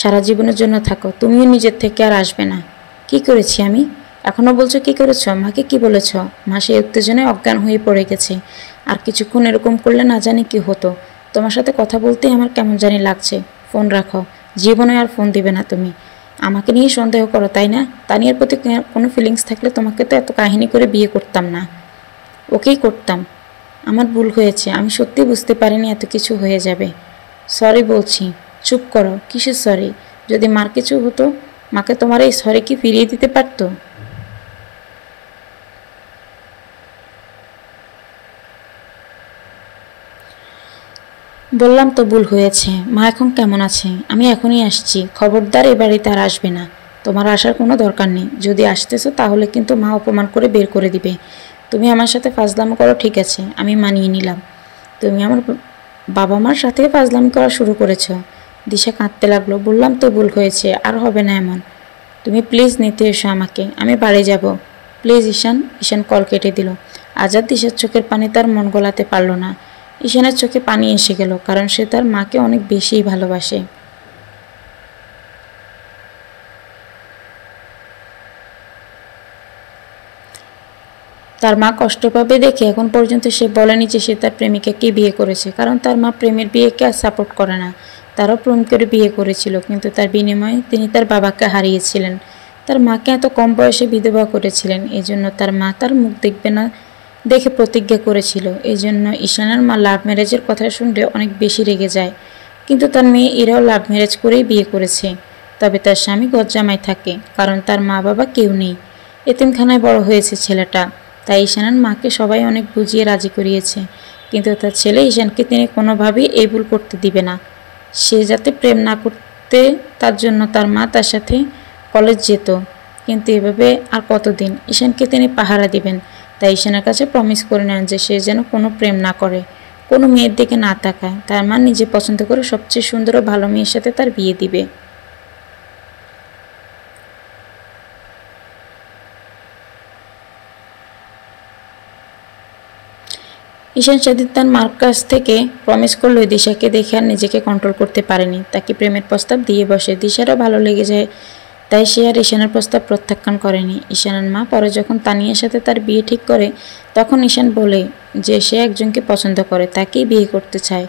সারা জীবনের জন্য থাকো, তুমিও নিজের থেকে আর আসবে না। কি করেছি আমি? এখনো বলছো কি করেছ? মাকে কি বলেছ? মা সেই উত্তেজনায় অজ্ঞান হয়ে পড়ে গেছে। আর কিছুক্ষণ এরকম করলে না জানি কি হতো। তোমার সাথে কথা বলতেই আমার কেমন জানি লাগছে। ফোন রাখো, জীবনে আর ফোন দিবে না তুমি। আমাকে নিয়ে সন্দেহ করো তাই না? তানিয়ার প্রতি কোনো ফিলিংস থাকলে তোমাকে তো এত কাহিনী করে বিয়ে করতাম না, ওকেই করতাম। আমার ভুল হয়েছে, আমি সত্যি বুঝতে পারিনি এত কিছু হয়ে যাবে। সরি বলছি। চুপ করো, কিসের সরি? যদি মার কিছু হতো, মাকে তোমার এই সরি কি ফিরিয়ে দিতে পারতো? বললাম তো ভুল হয়েছে। মা এখন কেমন আছে? আমি এখনই আসছি, খবরদার এ বাড়িতে আর আসবে না। তোমার আসার কোনো দরকার নেই, যদি আসতেছো তাহলে কিন্তু মা অপমান করে বের করে দিবে। তুমি আমার সাথে ফাজলামো করো ঠিক আছে, আমি মানিয়ে নিলাম। তুমি আমার বাবা মার সাথে ফাজলামি করা শুরু করেছো। দিশা কাঁদতে লাগলো। বললাম তো ভুল হয়েছে, আর হবে না এমন। তুমি প্লিজ নিতে এসো আমাকে, আমি বাড়ি যাব। Please Ishan. ঈশান কল কেটে দিল। আজাদ দিশার চোখের পানি তার মন গলাতে পারল না। ঈশানের চোখে পানি এসে গেল, কারণ সে তার মাকে অনেক বেশিই ভালোবাসে। তার মা কষ্ট পাবে দেখে এখন পর্যন্ত সে বলেনি যে সে তার প্রেমিকাকে বিয়ে করেছে, কারণ তার মা প্রেমের বিয়েকে আর সাপোর্ট করে না। তারও প্রেম করে বিয়ে করেছিল, কিন্তু তার বিনিময়ে তিনি তার বাবাকে হারিয়েছিলেন। তার মাকে এত কম বয়সে বিধবা করেছিলেন, এই জন্য তার মা তার মুখ দেখবে না দেখে প্রতিজ্ঞা করেছিল। এই জন্য ঈশানের মা লাভ ম্যারেজের কথা শুনলে অনেক বেশি রেগে যায়। কিন্তু তার মেয়ে এরাও লাভ ম্যারেজ করেই বিয়ে করেছে। তবে তার স্বামী গজ্জামায় থাকে, কারণ তার মা বাবা কেউ নেই। এতিমখানায় বড় হয়েছে ছেলেটা। তাই ঈশানের মাকে সবাই অনেক বুঝিয়ে রাজি করিয়েছে, কিন্তু তার ছেলে ঈশানকে তিনি কোনোভাবেই এই ভুল করতে দিবে না। সে যাতে প্রেম না করতে, তার জন্য তার মা তার সাথে কলেজ যেত। কিন্তু এভাবে আর কতদিন ঈশানকে তিনি পাহারা দিবেন। তাই ঈশানের কাছে প্রমিস করে নেন যে সে যেন কোনো প্রেম না করে, কোনো মেয়ের দিকে না তাকায়। তার মা নিজে পছন্দ করে সবচেয়ে সুন্দর ও ভালো মেয়ের সাথে তার বিয়ে দিবে। ঈশান সেদিন তার মার কাছ থেকে প্রমিস করলো দিশাকে দেখে আর নিজেকে কন্ট্রোল করতে পারেনি, তাকে প্রেমের প্রস্তাব দিয়ে বসে। দিশারও ভালো লেগে যায়, তাই সে আর ঈশানের প্রস্তাব প্রত্যাখ্যান করেনি। ঈশানের মা পরে যখন তানিয়ার সাথে তার বিয়ে ঠিক করে, তখন ঈশান বলে যে সে একজনকে পছন্দ করে, তাকেই বিয়ে করতে চায়।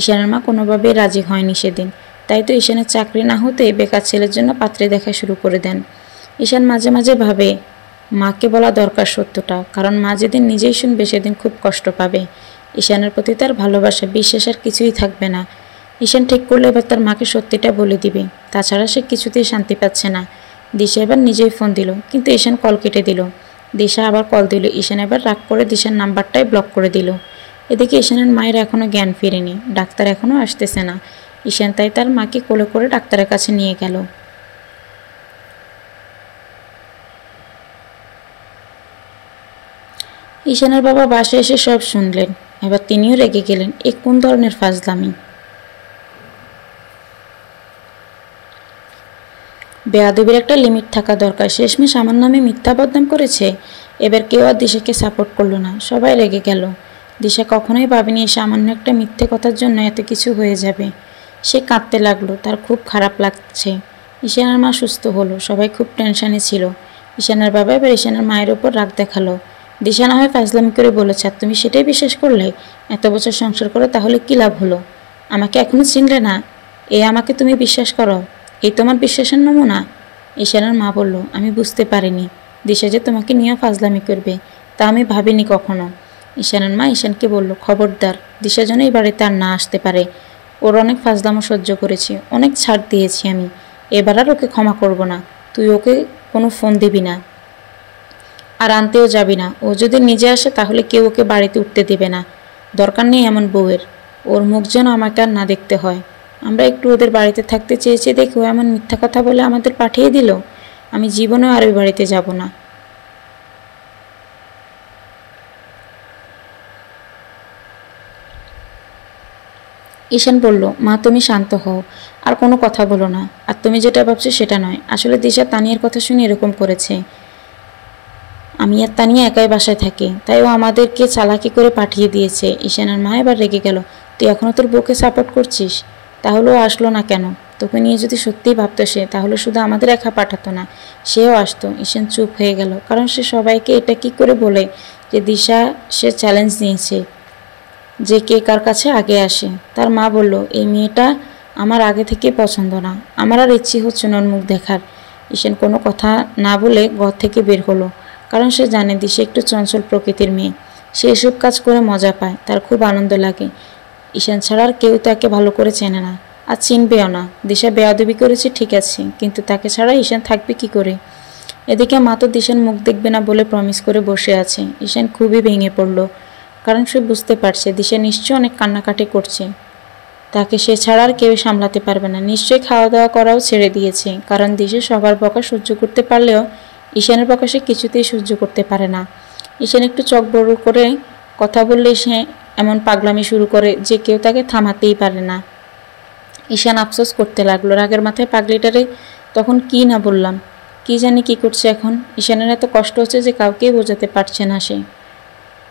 ঈশানের মা কোনোভাবেই রাজি হয়নি সেদিন। তাই তো ঈশানের চাকরি না হতে বেকার ছেলের জন্য পাত্রে দেখা শুরু করে দেন। ঈশান মাঝে মাঝে ভাবে মাকে বলা দরকার সত্যটা, কারণ মা যেদিন নিজেই শুনবে সেদিন খুব কষ্ট পাবে। ঈশানের প্রতি তার ভালোবাসা, বিশ্বাস আর কিছুই থাকবে না। ঈশান ঠিক করলে এবার তার মাকে সত্যিটা বলে দিবে, তাছাড়া সে কিছুতেই শান্তি পাচ্ছে না। দিশা এবার নিজেই ফোন দিল, কিন্তু ঈশান কল কেটে দিল। দিশা আবার কল দিল, ঈশান এবার রাগ করে দিশার নাম্বারটাই ব্লক করে দিল। এদিকে ঈশানের মায়ের এখনও জ্ঞান ফিরেনি, ডাক্তার এখনও আসতেছে না। ঈশান তাই তার মাকে কোলে করে ডাক্তারের কাছে নিয়ে গেল। ঈশানের বাবা বাসায় এসে সব শুনলেন, এবার তিনিও রেগে গেলেন। এ কোন ধরনের ফাজলামি! বেয়াদবির একটা লিমিট থাকা দরকার। শেষমেশ আমার নামে মিথ্যা বদনাম করেছে। এবার কেউ আর দিশাকে সাপোর্ট করলো না, সবাই রেগে গেল। দিশা কখনোই ভাবেনি সামান্য একটা মিথ্যে কথার জন্য এত কিছু হয়ে যাবে। সে কাঁদতে লাগলো, তার খুব খারাপ লাগছে। ঈশানের মা সুস্থ হলো, সবাই খুব টেনশনে ছিল। ঈশানের বাবা এবার ঈশানের মায়ের ওপর রাগ দেখালো। দিশা না হয় ফাজলামি করে বলেছে, আর তুমি সেটাই বিশ্বাস করলে? এত বছর সংসার করে তাহলে কী লাভ হলো? আমাকে এখনো চিনলে না? আমাকে তুমি বিশ্বাস করো? এই তোমার বিশ্বাসের নমুনা? ঈশানের মা বলল, আমি বুঝতে পারিনি দিশা যে তোমাকে নিয়ে ফাজলামি করবে, তা আমি ভাবিনি কখনো। ঈশানের মা ঈশানকে বলল, খবরদার, দিশা যেন এই বাড়িতে আর না আসতে পারে। ওর অনেক ফাজলামো সহ্য করেছি, অনেক ছাড় দিয়েছি আমি, এবার আর ওকে ক্ষমা করব না। তুই ওকে কোনো ফোন দিবি না, আর আনতেও যাবি না। ও যদি নিজে আসে তাহলে কেউ ওকে বাড়িতে উঠতে দেবে না। দরকার নেই এমন বউয়ের। ওর মুখ যেন আমাকে আর না দেখতে হয়। আমরা একটু ওদের বাড়িতে থাকতে চেয়েছি দেখে ও এমন মিথ্যা কথা বলে আমাদের পাঠিয়ে দিল। আমি জীবনেও আর ওই বাড়িতে যাব না। ঈশান বলল, মা তুমি শান্ত হও, আর কোনো কথা বলো না। আর তুমি যেটা ভাবছো সেটা নয়। আসলে দিশা তানিয়ার কথা শুনে এরকম করেছে। আমি আর তানিয়া একাই বাসায় থাকি, তাই ও আমাদেরকে চালাকি করে পাঠিয়ে দিয়েছে। ঈশানের মা এবার রেগে গেল, তুই এখনও তোর বউকে সাপোর্ট করছিস? তাহলে ও আসলো না কেন? তোকে নিয়ে যদি সত্যিই ভাবতো সে, তাহলে শুধু আমাদের একা পাঠাতো না, সেও আসতো। ঈশান চুপ হয়ে গেল, কারণ সে সবাইকে এটা কি করে বলে যে দিশা সে চ্যালেঞ্জ নিয়েছে যে কে কার কাছে আগে আসে। তার মা বলল, এই মেয়েটা আমার আগে থেকে পছন্দ না, আমার আর ইচ্ছে হচ্ছে না ওর মুখ দেখার। ঈশান কোনো কথা না বলে ঘর থেকে বের হলো, কারণ সে জানে দিশা একটু চঞ্চল প্রকৃতির মেয়ে। সে এসব কাজ করে মজা পায়, তার খুব আনন্দ লাগে। ঈশান ছাড়া আর কেউ তাকে ভালো করে চেনে না, আর চিনবেও না। দিশা বেয়াদবি করেছে ঠিক আছে, কিন্তু তাকে ছাড়া ঈশান থাকবে কি করে? এদিকে মা তো দিশার মুখ দেখবে না বলে প্রমিস করে বসে আছে। ঈশান খুবই ভেঙে পড়ল, কারণ সে বুঝতে পারছে দিশা নিশ্চয়ই অনেক কান্নাকাটি করছে। তাকে সে ছাড়া আর কেউ সামলাতে পারবে না। নিশ্চয়ই খাওয়া দাওয়া করাও ছেড়ে দিয়েছে, কারণ দিশা সবার বকা সহ্য করতে পারলেও ঈশানের বকা সে কিছুতেই সহ্য করতে পারে না। ঈশান একটু চোখ বড় করে কথা বললে সে এমন পাগলামি শুরু করে যে কেউ তাকে থামাতেই পারে না। ঈশান আফসোস করতে লাগলো, রাগের মাথায় পাগলিটারে তখন কি না বললাম, কি জানি কি করছে এখন। ঈশানের এত কষ্ট হচ্ছে যে কাউকেই বোঝাতে পারছে না সে।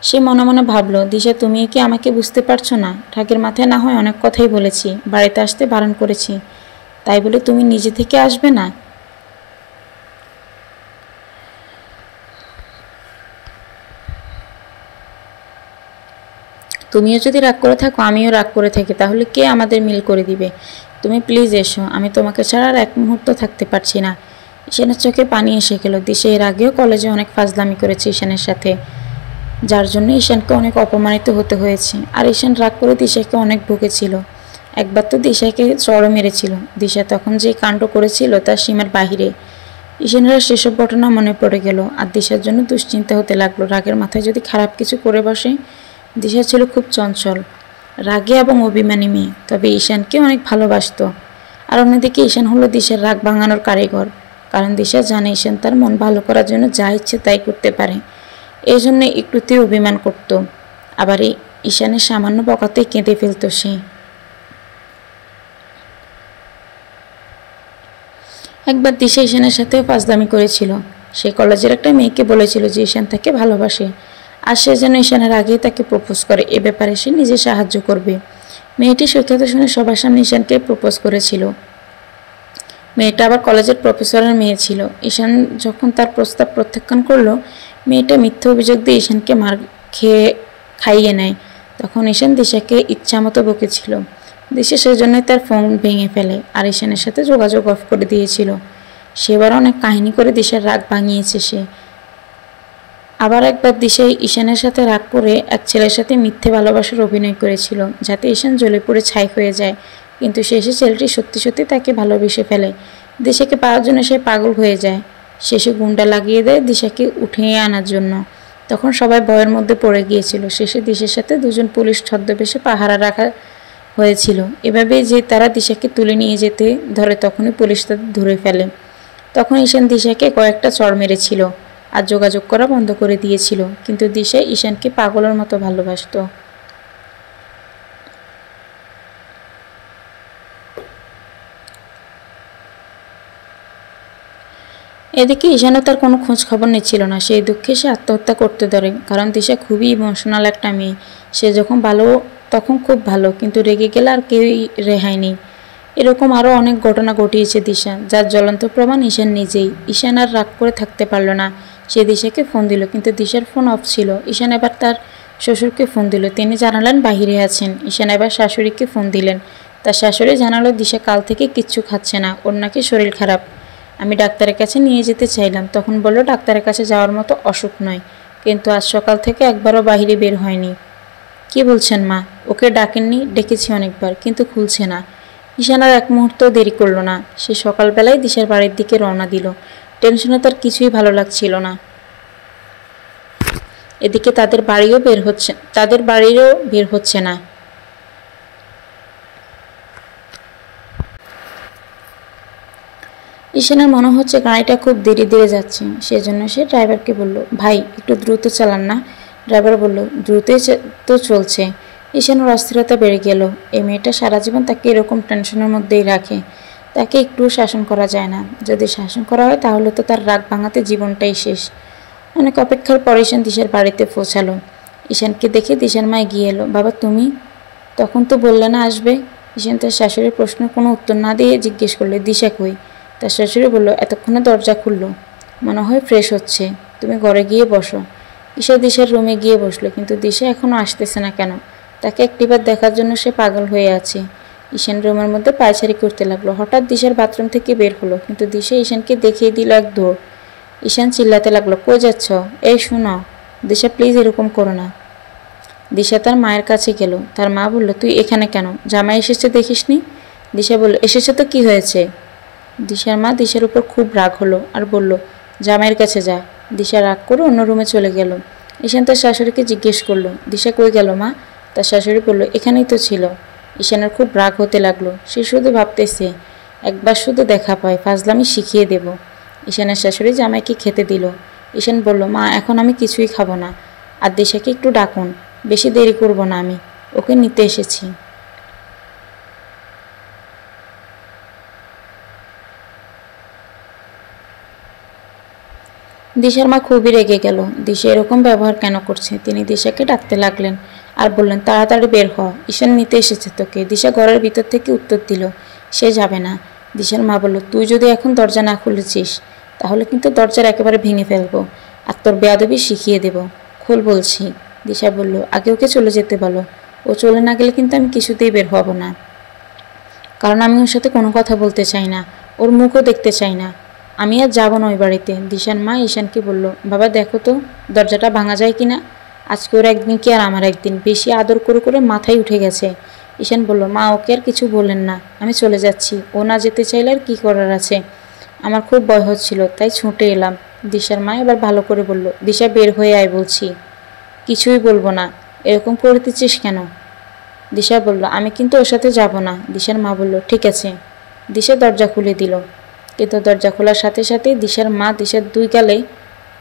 সে মনে মনে ভাবলো, দিশা তুমি কি আমাকে বুঝতে পারছো না? ঢাকের মাথায় না হয় অনেক কথাই বলেছি, বাড়িতে আসতে বারণ করেছি, তাই বলে তুমি নিজে থেকে আসবে না? তুমিও যদি রাগ করে থাকো, আমিও রাগ করে থাকি, তাহলে কে আমাদের মিল করে দিবে? তুমি প্লিজ এসো, আমি তোমাকে ছাড়া আর এক মুহূর্ত থাকতে পারছি না। ঈশানের চোখে পানি এসে গেল। দিশা এর আগেও কলেজে অনেক ফাজলামি করেছে ঈশানের সাথে, যার জন্য ঈশানকে অনেক অপমানিত হতে হয়েছে। আর ঈশান রাগ করে দিশাকে অনেক ভুগেছিল। একবার তো দিশাকে চড়ও মেরেছিল। দিশা তখন যে কাণ্ড করেছিল তার সীমার বাহিরে। ঈশানের সেসব ঘটনা মনে পড়ে গেল, আর দিশার জন্য দুশ্চিন্তা হতে লাগলো। রাগের মাথায় যদি খারাপ কিছু করে বসে। দিশা ছিল খুব চঞ্চল, রাগে এবং অভিমানী মেয়ে, তবে ঈশানকে অনেক ভালোবাসত। আর অন্যদিকে ঈশান হলো দিশার রাগ ভাঙানোর কারিগর, কারণ দিশা জানে ঈশান তার মন ভালো করার জন্য যা ইচ্ছে তাই করতে পারে। এই জন্য একটুতেই অভিমান করত। আবার ঈশানের সামান্য বকাতেই কেঁদে ফেলত সে। একবার দিশা ঈশানের সাথেও ফাজলামি করেছিল। সে কলেজের একটা মেয়েকে বলেছিল যে ঈশান তাকে ভালোবাসে, আর সে যেন ঈশানের আগেই তাকে প্রপোজ করে, এ ব্যাপারে সে নিজে সাহায্য করবে। মেয়েটি সে কথা শুনে সবার সামনে ঈশানকে প্রপোজ করেছিল। মেয়েটা আবার কলেজের প্রফেসরের মেয়ে ছিল। ঈশান যখন তার প্রস্তাব প্রত্যাখ্যান করলো, মেয়েটা মিথ্যা অভিযোগ দিয়ে ঈশানকে খাইয়ে নেয়। তখন ঈশান দিশাকে ইচ্ছামতো বকেছিল। দিশা সেজন্যই তার ফোন ভেঙে ফেলে আর ঈশানের সাথে যোগাযোগ অফ করে দিয়েছিল। সেবার অনেক কাহিনী করে দিশার রাগ ভাঙিয়েছে সে। আবার একবার দিশাই ঈশানের সাথে রাগ করে এক ছেলের সাথে মিথ্যে ভালোবাসার অভিনয় করেছিল, যাতে ঈশান জ্বলে পুড়ে ছাই হয়ে যায়। কিন্তু শেষে ছেলেটি সত্যি সত্যি তাকে ভালোবেসে ফেলে। দিশাকে পাওয়ার জন্য সে পাগল হয়ে যায়। শেষে গুন্ডা লাগিয়ে দেয় দিশাকে উঠিয়ে আনার জন্য। তখন সবাই ভয়ের মধ্যে পড়ে গিয়েছিল। শেষে দিশার সাথে দুজন পুলিশ ছদ্মবেশে পাহারা রাখা হয়েছিল। এভাবে যে তারা দিশাকে তুলে নিয়ে যেতে ধরে, তখনই পুলিশ তাদের ধরে ফেলে। তখন ঈশান দিশাকে কয়েকটা চড় মেরেছিল আর যোগাযোগ করা বন্ধ করে দিয়েছিল। কিন্তু দিশা ঈশানকে পাগলের মতো ভালোবাসত। এদিকে ঈশানও তার কোনো খোঁজ খবর নিচ্ছিল না। সেই দুঃখে সে আত্মহত্যা করতে ধরে, কারণ দিশা খুবই ইমোশনাল একটা মেয়ে। সে যখন ভালো তখন খুব ভালো, কিন্তু রেগে গেলে আর কেউই রেহাই নেই। এরকম আরও অনেক ঘটনা ঘটিয়েছে দিশা, যার জ্বলন্ত প্রমাণ ঈশান নিজেই। ঈশান আর রাগ করে থাকতে পারল না। সে দিশাকে ফোন দিল, কিন্তু দিশার ফোন অফ ছিল। ঈশান এবার তার শ্বশুরকে ফোন দিল, তিনি জানালেন বাহিরে আছেন। ঈশান এবার শাশুড়িকে ফোন দিলেন। তার শাশুড়ি জানালো দিশা কাল থেকে কিচ্ছু খাচ্ছে না, ওর নাকি শরীর খারাপ। আমি ডাক্তারের কাছে নিয়ে যেতে চাইলাম, তখন বলল ডাক্তারের কাছে যাওয়ার মতো অসুখ নয়, কিন্তু আজ সকাল থেকে একবারও বাহিরে বের হয়নি। কি বলছেন মা? ওকে ডাকেননি? ডেকেছি অনেকবার, কিন্তু খুলছে না। ঈশান আর এক মুহূর্তও দেরি করল না। সে সকালবেলায় দিশার বাড়ির দিকে রওনা দিল। টেনশনে তার কিছুই ভালো লাগছিল না। এদিকে তাদের বাড়িরও বের হচ্ছে না। ঈশানের মনে হচ্ছে গাড়িটা খুব ধীরে ধীরে যাচ্ছে। সেজন্য সে ড্রাইভারকে বলল, ভাই একটু দ্রুত চালান না। ড্রাইভার বলল, দ্রুতই তো চলছে। ঈশানের অস্থিরতা বেড়ে গেল। এই মেয়েটা সারা জীবন তাকে এরকম টেনশনের মধ্যেই রাখে। তাকে একটুও শাসন করা যায় না। যদি শাসন করা হয় তাহলে তো তার রাগ ভাঙাতে জীবনটাই শেষ। অনেক অপেক্ষার পর ঈশান দিশার বাড়িতে পৌঁছালো। ঈশানকে দেখে দিশার মা এগিয়ে এলো। বাবা তুমি? তখন তো বললে না আসবে। ঈশান তার শাশুড়ির প্রশ্নের কোনো উত্তর না দিয়ে জিজ্ঞেস করলে, দিশা কই? তার শাশুড়ি বলল, এতক্ষণে দরজা খুললো, মনে হয় ফ্রেশ হচ্ছে, তুমি ঘরে গিয়ে বসো। ঈশা দিশার রুমে গিয়ে বসলো, কিন্তু দিশা এখনও আসতেছে না কেন? তাকে একটিবার দেখার জন্য সে পাগল হয়ে আছে। ঈশান রুমের মধ্যে পায়চারি করতে লাগলো। হঠাৎ দিশার বাথরুম থেকে বের হলো, কিন্তু দিশা ঈশানকে দেখিয়ে দিল এক দৌড়। ঈশান চিল্লাতে লাগলো, কই যাচ্ছ? এই শোনো দিশা, প্লিজ এরকম করো না। দিশা তার মায়ের কাছে গেল। তার মা বলল, তুই এখানে কেন? জামাই এসেছে দেখিসনি? দিশা বলল, এসেছে তো কি হয়েছে? দিশার মা দিশার উপর খুব রাগ হলো আর বলল, জামাইয়ের কাছে যা। দিশা রাগ করে অন্য রুমে চলে গেল। ঈশান তার শাশুড়িকে জিজ্ঞেস করলো, দিশা কই গেল মা? তার শাশুড়ি বলল, এখানেই তো ছিল। ঈশানের খুব রাগ হতে লাগলো। সে শুধু ভাবতেছে, একবার শুধু দেখা পায়, ফাজলামি শিখিয়ে দেব। ঈশানের শাশুড়ি জামাইকে খেতে দিল। ঈশান বলল, মা এখন আমি কিছুই খাবো না, আর দিশাকে একটু ডাকুন, বেশি দেরি করব না, আমি ওকে নিতে এসেছি। দিশার মা খুবই রেগে গেল। দিশা এরকম ব্যবহার কেন করছে? তিনি দিশাকে ডাকতে লাগলেন আর বললেন, তাড়াতাড়ি বের হ, ঈশান নিতে এসেছে তোকে। দিশা ঘরের ভিতর থেকে উত্তর দিল, সে যাবে না। দিশার মা বলল, তুই যদি এখন দরজা না খুলেছিস তাহলে কিন্তু দরজার একেবারে ভেঙে ফেলবো আর তোর বেয়াদবি শিখিয়ে দেব। খোল বলছি। দিশা বলল, আগে ওকে চলে যেতে বলো। ও চলে না গেলে কিন্তু আমি কিছুতেই বের হব না, কারণ আমি ওর সাথে কোনো কথা বলতে চাই না, ওর মুখও দেখতে চাই না। আমি আর যাব না ওই বাড়িতে। দিশার মা ঈশানকে বলল, বাবা দেখো তো দরজাটা ভাঙা যায় কিনা। আজকে ওর একদিন কি আর আমার একদিন, বেশি আদর করে করে মাথায় উঠে গেছে। ঈশান বলল, মা ওকে আর কিছু বললেন না, আমি চলে যাচ্ছি। ও না যেতে চাইলে আর কী করার আছে? আমার খুব ভয় হচ্ছিল, তাই ছুটে এলাম। দিশার মা এবার ভালো করে বলল, দিশা বের হয়ে আয় বলছি। কিছুই বলবো না, এরকম করতেছিস কেন? দিশা বলল, আমি কিন্তু ওর সাথে যাব না। দিশার মা বলল, ঠিক আছে। দিশা দরজা খুলে দিল, কিন্তু দরজা খোলার সাথে সাথে দিশার মা দিশার দুই গালে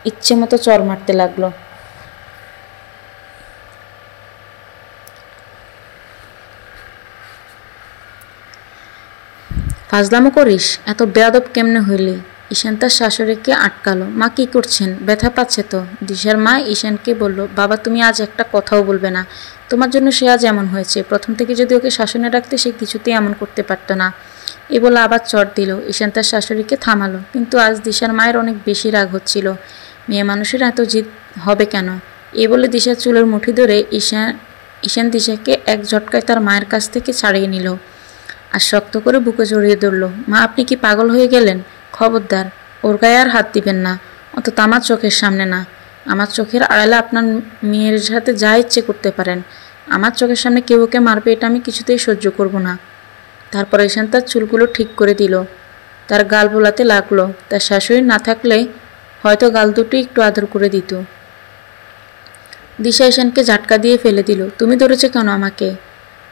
ইচ্ছে মতো চড় মারতে লাগলো। ফাজলামো করিস? এত বেয়াদব কেমনে হইলি? ঈশান তার শাশুড়িকে আটকালো। মা কি করছেন? ব্যথা পাচ্ছে তো? দিশার মা ঈশানকে বলল, বাবা তুমি আজ একটা কথাও বলবে না। তোমার জন্য সে আজ এমন হয়েছে। প্রথম থেকে যদি ওকে শাসনে রাখতে সে কিছুতেই এমন করতে পারতো না। এ বলে আবার চট দিল। ঈশান তার শাশুড়িকে থামালো, কিন্তু আজ দিশার মায়ের অনেক বেশি রাগ হচ্ছিল। মেয়ে মানুষের এত জিদ হবে কেন? এ বলে দিশার চুলের মুঠি ধরে ঈশান দিশাকে এক ঝটকায় তার মায়ের কাছ থেকে ছাড়িয়ে নিল আর শক্ত করে বুকে জড়িয়ে ধরল। মা আপনি কি পাগল হয়ে গেলেন? খবরদার ওর গায়ে আর হাত দিবেন না, অন্তত আমার চোখের সামনে না। আমার চোখের আড়ালে আপনার মেয়ের সাথে যা ইচ্ছে করতে পারেন, আমার চোখের সামনে কেউ ওকে মারবে এটা আমি কিছুতেই সহ্য করব না। তারপর ঈশান তার চুলগুলো ঠিক করে দিল, তার গাল বোলাতে লাগলো। তার শাশুড়ি না থাকলে হয়তো গাল দুটো একটু আদর করে দিত। দিশা ঈশানকে ঝাটকা দিয়ে ফেলে দিল। তুমি ধরেছো কেন আমাকে?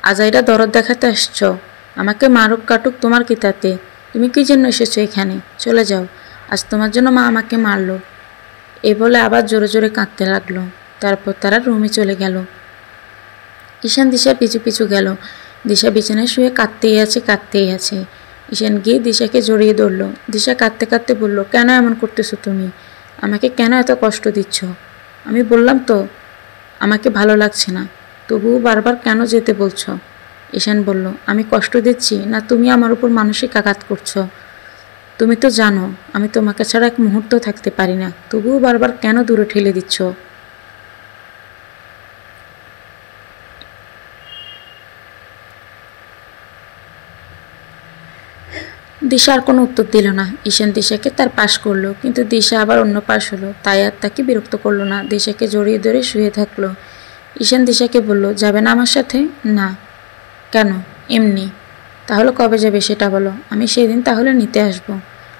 আজাইরা দরদ দেখাতে আসছ? আমাকে মারুক কাটুক তোমার কি তাতে? তুমি কি জন্য এসেছো এখানে? চলে যাও, আজ তোমার জন্য মা আমাকে মারলো। এ বলে আবার জোরে জোরে কাঁদতে লাগলো। তারপর তারা রুমে চলে গেল। ঈশান দিশা পিছু পিছু গেল। দিশা বিছানায় শুয়ে কাঁদতেই আছে। ঈশান গিয়ে দিশাকে জড়িয়ে ধরল। দিশা কাঁদতে কাঁদতে বলল, কেন এমন করতেছো তুমি? আমাকে কেন এত কষ্ট দিচ্ছ? আমি বললাম তো আমাকে ভালো লাগছে না, তবুও বারবার কেন যেতে বলছো? ঈশান বলল, আমি কষ্ট দিচ্ছি না তুমি আমার উপর মানসিক আঘাত করছো? তুমি তো জানো আমি তোমাকে ছাড়া এক মুহূর্ত থাকতে পারি না, তবুও বারবার কেন দূরে ঠেলে দিচ্ছ? দিশা আর কোনো উত্তর দিল না। ঈশান দিশাকে তার পাশ করলো, কিন্তু দিশা আবার অন্য পাশ হলো। তাই আর তাকে বিরক্ত করলো না, দিশাকে জড়িয়ে ধরে শুয়ে থাকলো। ঈশান দিশাকে বলল, যাবে না আমার সাথে? না। কেন? এমনি। তাহলে কবে যাবে সেটা বলো, আমি সেদিন তাহলে নিতে আসবো।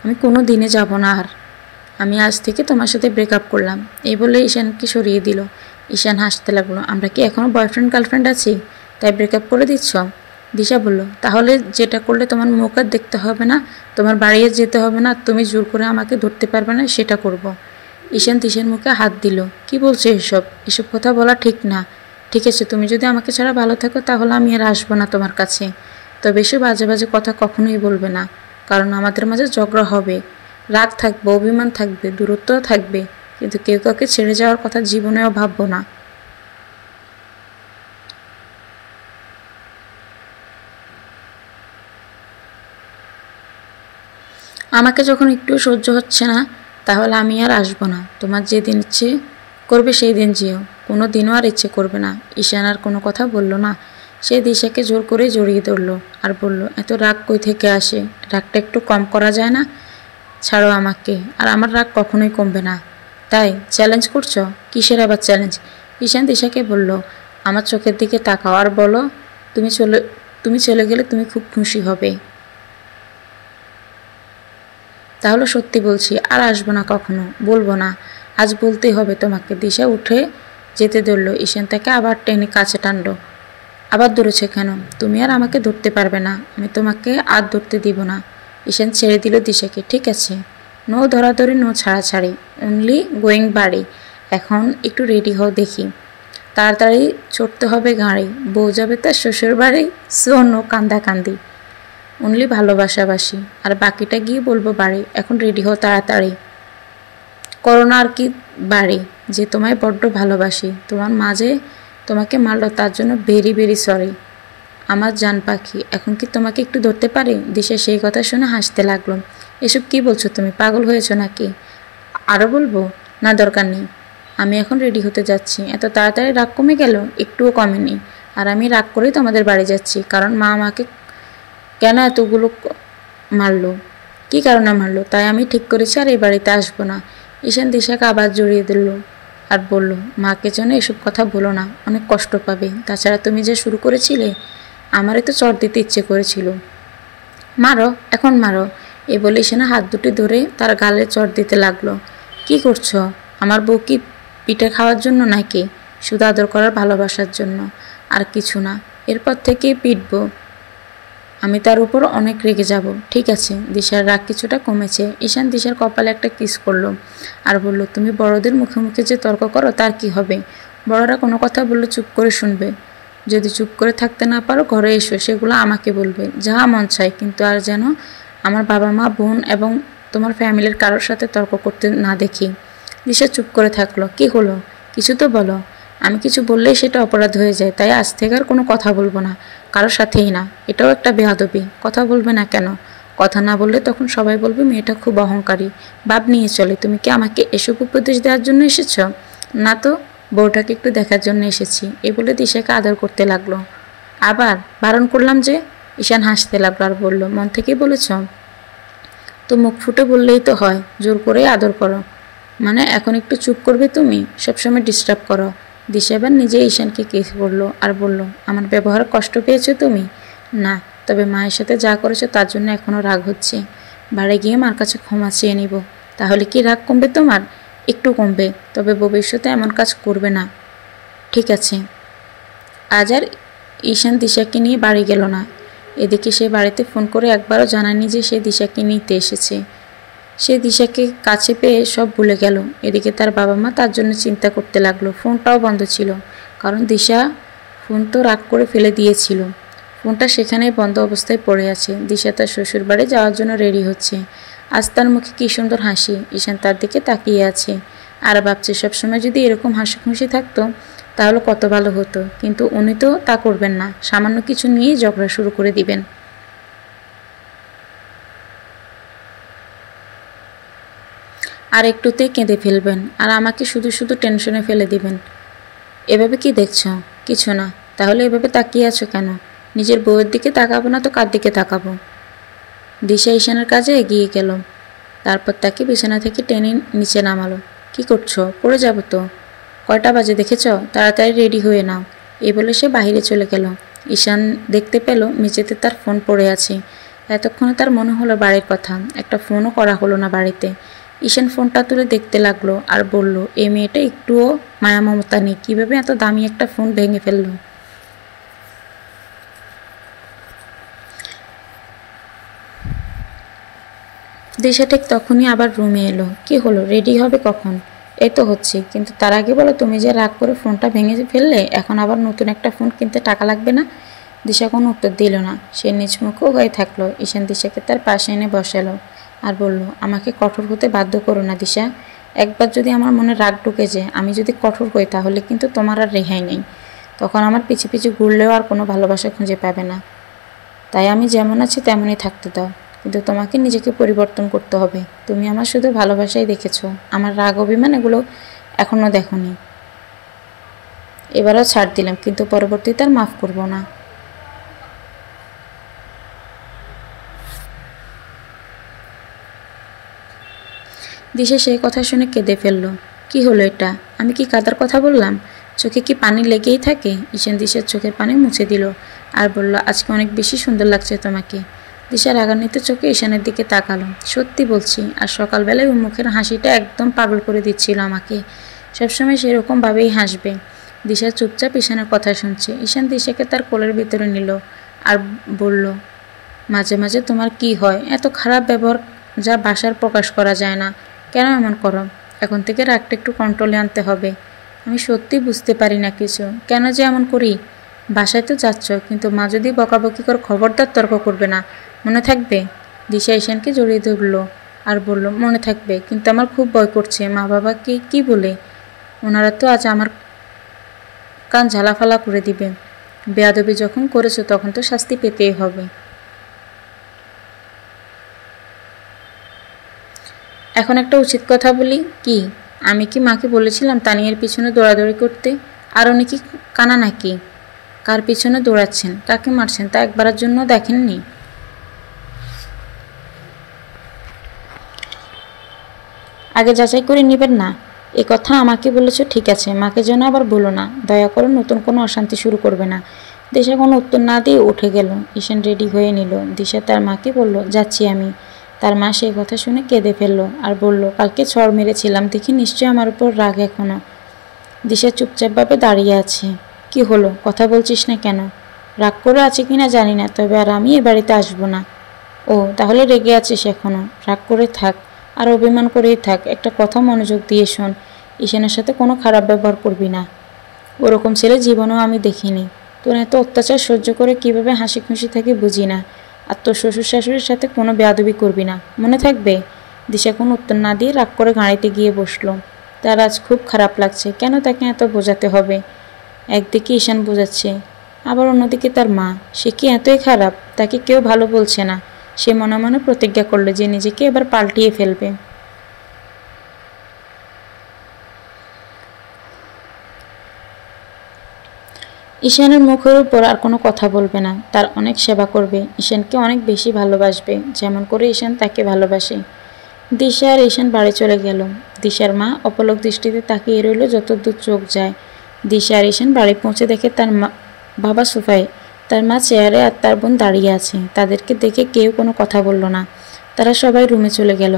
আমি কোনো দিনে যাব না আর। আমি আজ থেকে তোমার সাথে ব্রেকআপ করলাম। এই বলে ঈশানকে সরিয়ে দিল। ঈশান হাসতে লাগলো, আমরা কি এখনও বয়ফ্রেন্ড গার্লফ্রেন্ড আছি তাই ব্রেকআপ করে দিচ্ছ? দিশা বলল, তাহলে যেটা করলে তোমার মুখ আর দেখতে হবে না, তোমার বাড়িয়ে যেতে হবে না, তুমি জোর করে আমাকে ধরতে পারবে না, সেটা করব। ঈশান দিশার মুখে হাত দিল। কি বলছো এসব? এসব কথা বলা ঠিক না। ঠিক আছে, তুমি যদি আমাকে ছাড়া ভালো থাকো তাহলে আমি আর আসবো না তোমার কাছে। তবে এসব বাজে বাজে কথা কখনোই বলবে না, কারণ আমাদের মাঝে ঝগড়া হবে, রাগ থাকবে, অভিমান থাকবে, দূরত্বও থাকবে, কিন্তু কেউ কাউকে ছেড়ে যাওয়ার কথা জীবনেও ভাববো না। আমাকে যখন একটু সহ্য হচ্ছে না তাহলে আমি আর আসবো না। তোমার যেদিন ইচ্ছে করবে সেই দিন যেও, কোনো দিনও আর ইচ্ছে করবে না। ঈশান আর কোনো কথা বলল না। সে দিশাকে জোর করে জড়িয়ে ধরলো আর বলল, এত রাগ কই থেকে আসে? রাগটা একটু কম করা যায় না? ছাড়ো আমাকে, আর আমার রাগ কখনোই কমবে না। তাই চ্যালেঞ্জ করছো? কিসের আবার চ্যালেঞ্জ? ঈশান দিশাকে বলল, আমার চোখের দিকে তাকাও আর বলো, তুমি চলে তুমি চলে গেলে তুমি খুব খুশি হবে। তাহলে সত্যি বলছি, আর আসবো না কখনো, বলবো না। আজ বলতেই হবে তোমাকে। দিশা উঠে যেতে ধরল। ঈশান তাকে আবার টেনে কাছে টানলো। আবার ধরেছে কেন? তুমি আর আমাকে ধরতে পারবে না, আমি তোমাকে আর ধরতে দিব না। ঈশান ছেড়ে দিল দিশাকে। ঠিক আছে, নো ধরাধরি, নো ছাড়াছাড়ি, অনলি গোয়িং বাড়ি। এখন একটু রেডি হও দেখি। তাড়াতাড়ি চড়তে হবে গাড়ি, বউ যাবে তার শ্বশুর বাড়ি। সো নো কান্দাকান্দি, অনলি ভালোবাসাবাসি, আর বাকিটা গিয়ে বলবো বাড়ি। এখন রেডি হও তাড়াতাড়ি। করোনা আর কি বাড়ি, যে তোমায় বড্ড ভালোবাসি। তোমার মাঝে তোমাকে মারলো তার জন্য ভেরি ভেরি সরি। আমার জান পাখি, এখন কি তোমাকে একটু ধরতে পারি? দিশা সেই কথা শুনে হাসতে লাগলো। এসব কি বলছো তুমি? পাগল হয়েছো নাকি? আরও বলবো? না দরকার নেই, আমি এখন রেডি হতে যাচ্ছি। এত তাড়াতাড়ি রাগ কমে গেল? একটুও কমেনি। আর আমি রাগ করেই তোমাদের বাড়ি যাচ্ছি, কারণ মা আমাকে কেন এতগুলো মারলো, কী কারণে মারলো, তাই আমি ঠিক করেছি আর এই বাড়িতে আসবো না। ঈশান দিশাকে আবার জড়িয়ে দিল আর বলল, মাকে যেন এসব কথা বলো না, অনেক কষ্ট পাবে। তাছাড়া তুমি যে শুরু করেছিলে, আমারই তো চড় দিতে ইচ্ছে করেছিল। মারো, এখন মারো। এ বলে ঈশানের হাত দুটি ধরে তার গালে চড় দিতে লাগলো। কি করছো? আমার বউ কি পিঠে খাওয়ার জন্য নাকি? শুধু আদর করার ভালোবাসার জন্য, আর কিছু না। এরপর থেকেই পিটবো, আমি তার উপর অনেক রেগে যাব। ঠিক আছে। দিশার রাগ কিছুটা কমেছে। ঈশান দিশার কপালে একটা কিস করলো আর বলল, তুমি বড়দের মুখে মুখে যে তর্ক করো তার কি হবে? বড়রা কোনো কথা বললে চুপ করে শুনবে, যদি চুপ করে থাকতে না পারো ঘরে এসো, সেগুলো আমাকে বলবে, যা মন চায়, কিন্তু আর যেন আমার বাবা মা বোন এবং তোমার ফ্যামিলির কারোর সাথে তর্ক করতে না দেখি। দিশা চুপ করে থাকলো। কি হলো, কিছু তো বলো। আমি কিছু বললেই সেটা অপরাধ হয়ে যায়, তাই আজ থেকে আর কোনো কথা বলবো না, কারোর সাথেই না। এটাও একটা বেয়াদবি। কথা বলবে না কেন? কথা না বললে তখন সবাই বলবে মেয়েটা খুব অহংকারী, ভাব নিয়ে চলে। তুমি কি আমাকে এসব উপদেশ দেওয়ার জন্য এসেছ? না তো, বউটাকে একটু দেখার জন্য এসেছি, এই বলে দিশাকে আদর করতে লাগলো। আবার বারণ করলাম যে। ঈশান হাসতে লাগলো আর বলল, মন থেকেই বলেছ? তো মুখ ফুটে বললেই তো হয়, জোর করে আদর করো। মানে এখন একটু চুপ করবে তুমি? সবসময় ডিস্টার্ব করো। দিশা এবার নিজে ঈশানকে কিস করলো আর বলল, আমার ব্যবহার কষ্ট পেয়েছো তুমি? না, তবে মায়ের সাথে যা করেছো তার জন্য এখনও রাগ হচ্ছে। বাড়ি গিয়ে মার কাছে ক্ষমা চেয়ে নিব। তাহলে কি রাগ কমবে তোমার? একটু কমবে, তবে ভবিষ্যতে এমন কাজ করবে না। ঠিক আছে। আজ আর ঈশান দিশাকে নিয়ে বাড়ি গেল না। এদিকে সে বাড়িতে ফোন করে একবারও জানায়নি যে সে দিশাকে নিতে এসেছে। সে দিশাকে কাছে পেয়ে সব ভুলে গেল। এদিকে তার বাবা মা তার জন্য চিন্তা করতে লাগলো। ফোনটাও বন্ধ ছিল, কারণ দিশা ফোন তো রাগ করে ফেলে দিয়েছিল। ফোনটা সেখানেই বন্ধ অবস্থায় পড়ে আছে। দিশা তার শ্বশুর বাড়ি যাওয়ার জন্য রেডি হচ্ছে। আজ তার মুখে কী সুন্দর হাসি। ঈশান তার দিকে তাকিয়ে আছে আর ভাবছে সবসময় যদি এরকম হাসি খুশি থাকতো তাহলে কত ভালো হতো, কিন্তু উনি তো তা করবেন না। সামান্য কিছু নিয়েই ঝগড়া শুরু করে দিবেন। আর একটুতেই কেঁদে ফেলবেন আর আমাকে শুধু শুধু টেনশনে ফেলে দিবেন। এভাবে কি দেখছো? কিছু না। তাহলে এভাবে তাকিয়ে আছো কেন? নিজের বউয়ের দিকে তাকাবো না তো কার দিকে তাকাবো? দিশা ঈশানের কাজে এগিয়ে গেল, তারপর তাকে বিছানা থেকে টেনে নিচে নামালো। কি করছো? পড়ে যাবো তো। কয়টা বাজে দেখেছ? তাড়াতাড়ি রেডি হয়ে নাও। এই বলে সে বাইরে চলে গেল। ঈশান দেখতে পেল মেঝেতে তার ফোন পড়ে আছে। এতক্ষণে তার মনে হলো বাড়ির কথা, একটা ফোনও করা হলো না বাড়িতে। ঈশান ফোনটা তুলে দেখতে লাগলো আর বলল, এই মেয়েটা একটুও মায়া মমতা নেই, কীভাবে এত দামি একটা ফোন ভেঙে ফেললো। দিশা ঠিক তখনই আবার রুমে এলো। কি হলো, রেডি হবে কখন? এই তো হচ্ছে, কিন্তু তার আগে বলো, তুমি যে রাগ করে ফোনটা ভেঙে ফেললে, এখন আবার নতুন একটা ফোন কিনতে টাকা লাগবে না? দিশা কোনো উত্তর দিল না। সে নিচমুখও হয়ে থাকলো। ঈশান দিশাকে তার পাশে এনে বসালো আর বলল, আমাকে কঠোর হতে বাধ্য করো না দিশা। একবার যদি আমার মনে রাগ ঢুকে যায়, আমি যদি কঠোর হই, তাহলে কিন্তু তোমার আর রেহাই নেই। তখন আমার পিছু পিছু ঘুরলেও আর কোনো ভালোবাসা খুঁজে পাবে না। তাই আমি যেমন আছি তেমনই থাকতে দাও, কিন্তু তোমাকে নিজেকে পরিবর্তন করতে হবে। তুমি আমার শুধু ভালোবাসাই দেখেছো, আমার রাগ অভিমান এগুলো এখনও দেখোনি। এবারও ছাড় দিলাম, কিন্তু পরবর্তীতে আর মাফ করবো না। দিশা সেই কথা শুনে কেঁদে ফেলল। কি হলো এটা? আমি কি কাদার কথা বললাম? চোখে কি পানি লেগেই থাকে? ঈশান দিশার চোখের পানি মুছে দিল আর বলল, আজকে অনেক বেশি সুন্দর লাগছে তোমাকে। দিশা রাগান্বিত চোখে ঈশানের দিকে তাকালো। সত্যি বলছি, আর সকালবেলায় ওর মুখের হাসিটা একদম পাগল করে দিচ্ছিল আমাকে। সবসময় সেরকমভাবেই হাসবে। দিশা চুপচাপ ঈশানের কথা শুনছে। ঈশান দিশাকে তার কোলের ভিতরে নিল আর বলল, মাঝে মাঝে তোমার কি হয়? এত খারাপ ব্যবহার যা বাসার প্রকাশ করা যায় না। কেন এমন করো? এখন থেকে রাগটা একটু কন্ট্রোলে আনতে হবে। আমি সত্যি বুঝতে পারি না কিছু, কেন যে এমন করি। বাসায় তো যাচ্ছ, কিন্তু মা যদি বকাবকি করে, খবরদার তর্ক করবে না, মনে থাকবে? দিশা ঈশানকে জড়িয়ে ধরল আর বলল, মনে থাকবে, কিন্তু আমার খুব ভয় করছে। মা বাবাকে কি বলে? ওনারা তো আজ আমার কান ঝালাফালা করে দিবে। বেয়াদবি যখন করেছো তখন তো শাস্তি পেতেই হবে। এখন একটা উচিত কথা বলি। কি? আমি কি মাকে বলেছিলাম তানিয়ার পিছনে দৌড়াদৌড়ি করতে? আর উনি কি কানা নাকি? কার পিছনে দৌড়াচ্ছেন, কাকে মারছেন তা একবারের জন্য দেখেননি? আগে যাচাই করে নেবেন না? এ কথা আমাকে বলেছো ঠিক আছে, মাকে যেন আবার বলো না। দয়া করে নতুন কোনো অশান্তি শুরু করবে না। দিশা কোনো উত্তর না দিয়ে উঠে গেল। ঈশান রেডি হয়ে নিল। দিশা তার মাকে বলল, যাচ্ছি আমি। তার মা সেই কথা শুনে কেঁদে ফেলল আর বলল, কালকে ছড় মেরেছিলাম দেখি নিশ্চয়ই আমার উপর রাগ এখনো। দিশা চুপচাপভাবে দাঁড়িয়ে আছে। কি হলো, কথা বলছিস না কেন? রাগ করে আছে কিনা জানি না, তবে আর আমি এ বাড়িতে আসবো না। ও, তাহলে রেগে আছিস এখনো? রাগ করে থাক আর অভিমান করেই থাক। একটা কথা মনোযোগ দিয়ে শোন, ঈশানের সাথে কোনো খারাপ ব্যবহার করবি না। ওরকম ছেলে জীবনেও আমি দেখিনি। তোর এত অত্যাচার সহ্য করে কিভাবে হাসি খুশি থাকি বুঝি না। আর তোর শ্বশুর শাশুড়ির সাথে কোনো বেয়াদবি করবি না, মনে থাকবে? দিশা কোনো উত্তর না দিয়ে রাগ করে গাড়িতে গিয়ে বসলো। তার আজ খুব খারাপ লাগছে। কেন তাকে এত বোঝাতে হবে? একদিকে ঈশান বোঝাচ্ছে, আবার অন্যদিকে তার মা। সে কি এতই খারাপ? তাকে কেউ ভালো বলছে না। সে মনে মনে প্রতিজ্ঞা করলো যে নিজেকে এবার পাল্টিয়ে ফেলবে। ঈশানের মুখের উপর আর কোনো কথা বলবে না, তার অনেক সেবা করবে, ঈশানকে অনেক বেশি ভালোবাসবে, যেমন করে ঈশান তাকে ভালোবাসে। দিশা আর ঈশান বাড়ি চলে গেল। দিশার মা অপলক দৃষ্টিতে তাকিয়ে রইল যতদূর চোখ যায়। দিশা আর ঈশান বাড়ি পৌঁছে দেখে তার বাবা সোফায়, তার মা চেয়ারে আর তার বোন দাঁড়িয়ে আছে। তাদেরকে দেখে কেউ কোনো কথা বলল না। তারা সবাই রুমে চলে গেল।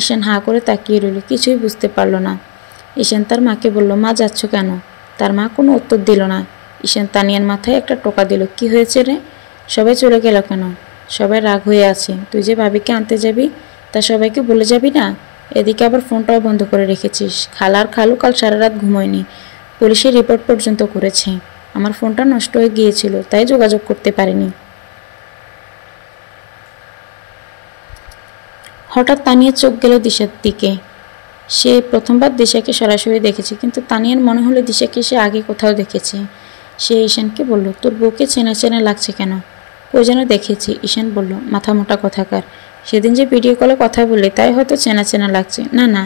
ঈশান হাঁ করে তাকিয়ে রইল, কিছুই বুঝতে পারল না। ঈশান তার মাকে বলল, মা যাচ্ছ কেন? তার মা কোনো উত্তর দিল না। ঈশান তানিয়ার মাথায় একটা টোকা দিল, কি হয়েছে রে? সবাই চলে গেল কেন? সবাই রাগ হয়ে আছে। তুই যে ভাবিকে আনতে যাবি তা সবাইকে বলে যাবি না? এদিকে আবার ফোনটাও বন্ধ করে রেখেছিস। খালার খালু কাল সারা রাত ঘুমোয়নি, পুলিশের রিপোর্ট পর্যন্ত করেছে। আমার ফোনটা নষ্ট হয়ে গিয়েছিল, তাই যোগাযোগ করতে পারিনি। হঠাৎ তানিয়ার চোখ গেল দিশার দিকে। সে প্রথমবার দিশাকে সরাসরি দেখেছে, কিন্তু তানিয়ার মনে হলো দিশাকে সে আগে কোথাও দেখেছে। সে ঈশানকে বলল, তোর বউকে চেনা চেনা লাগছে কেন? কই যেন দেখেছি। ঈশান বলল, মাথা মোটা কথাকার। সেদিন যে ভিডিও কলে কথা বললে তাই হয়তো চেনা চেনা লাগছে। না না,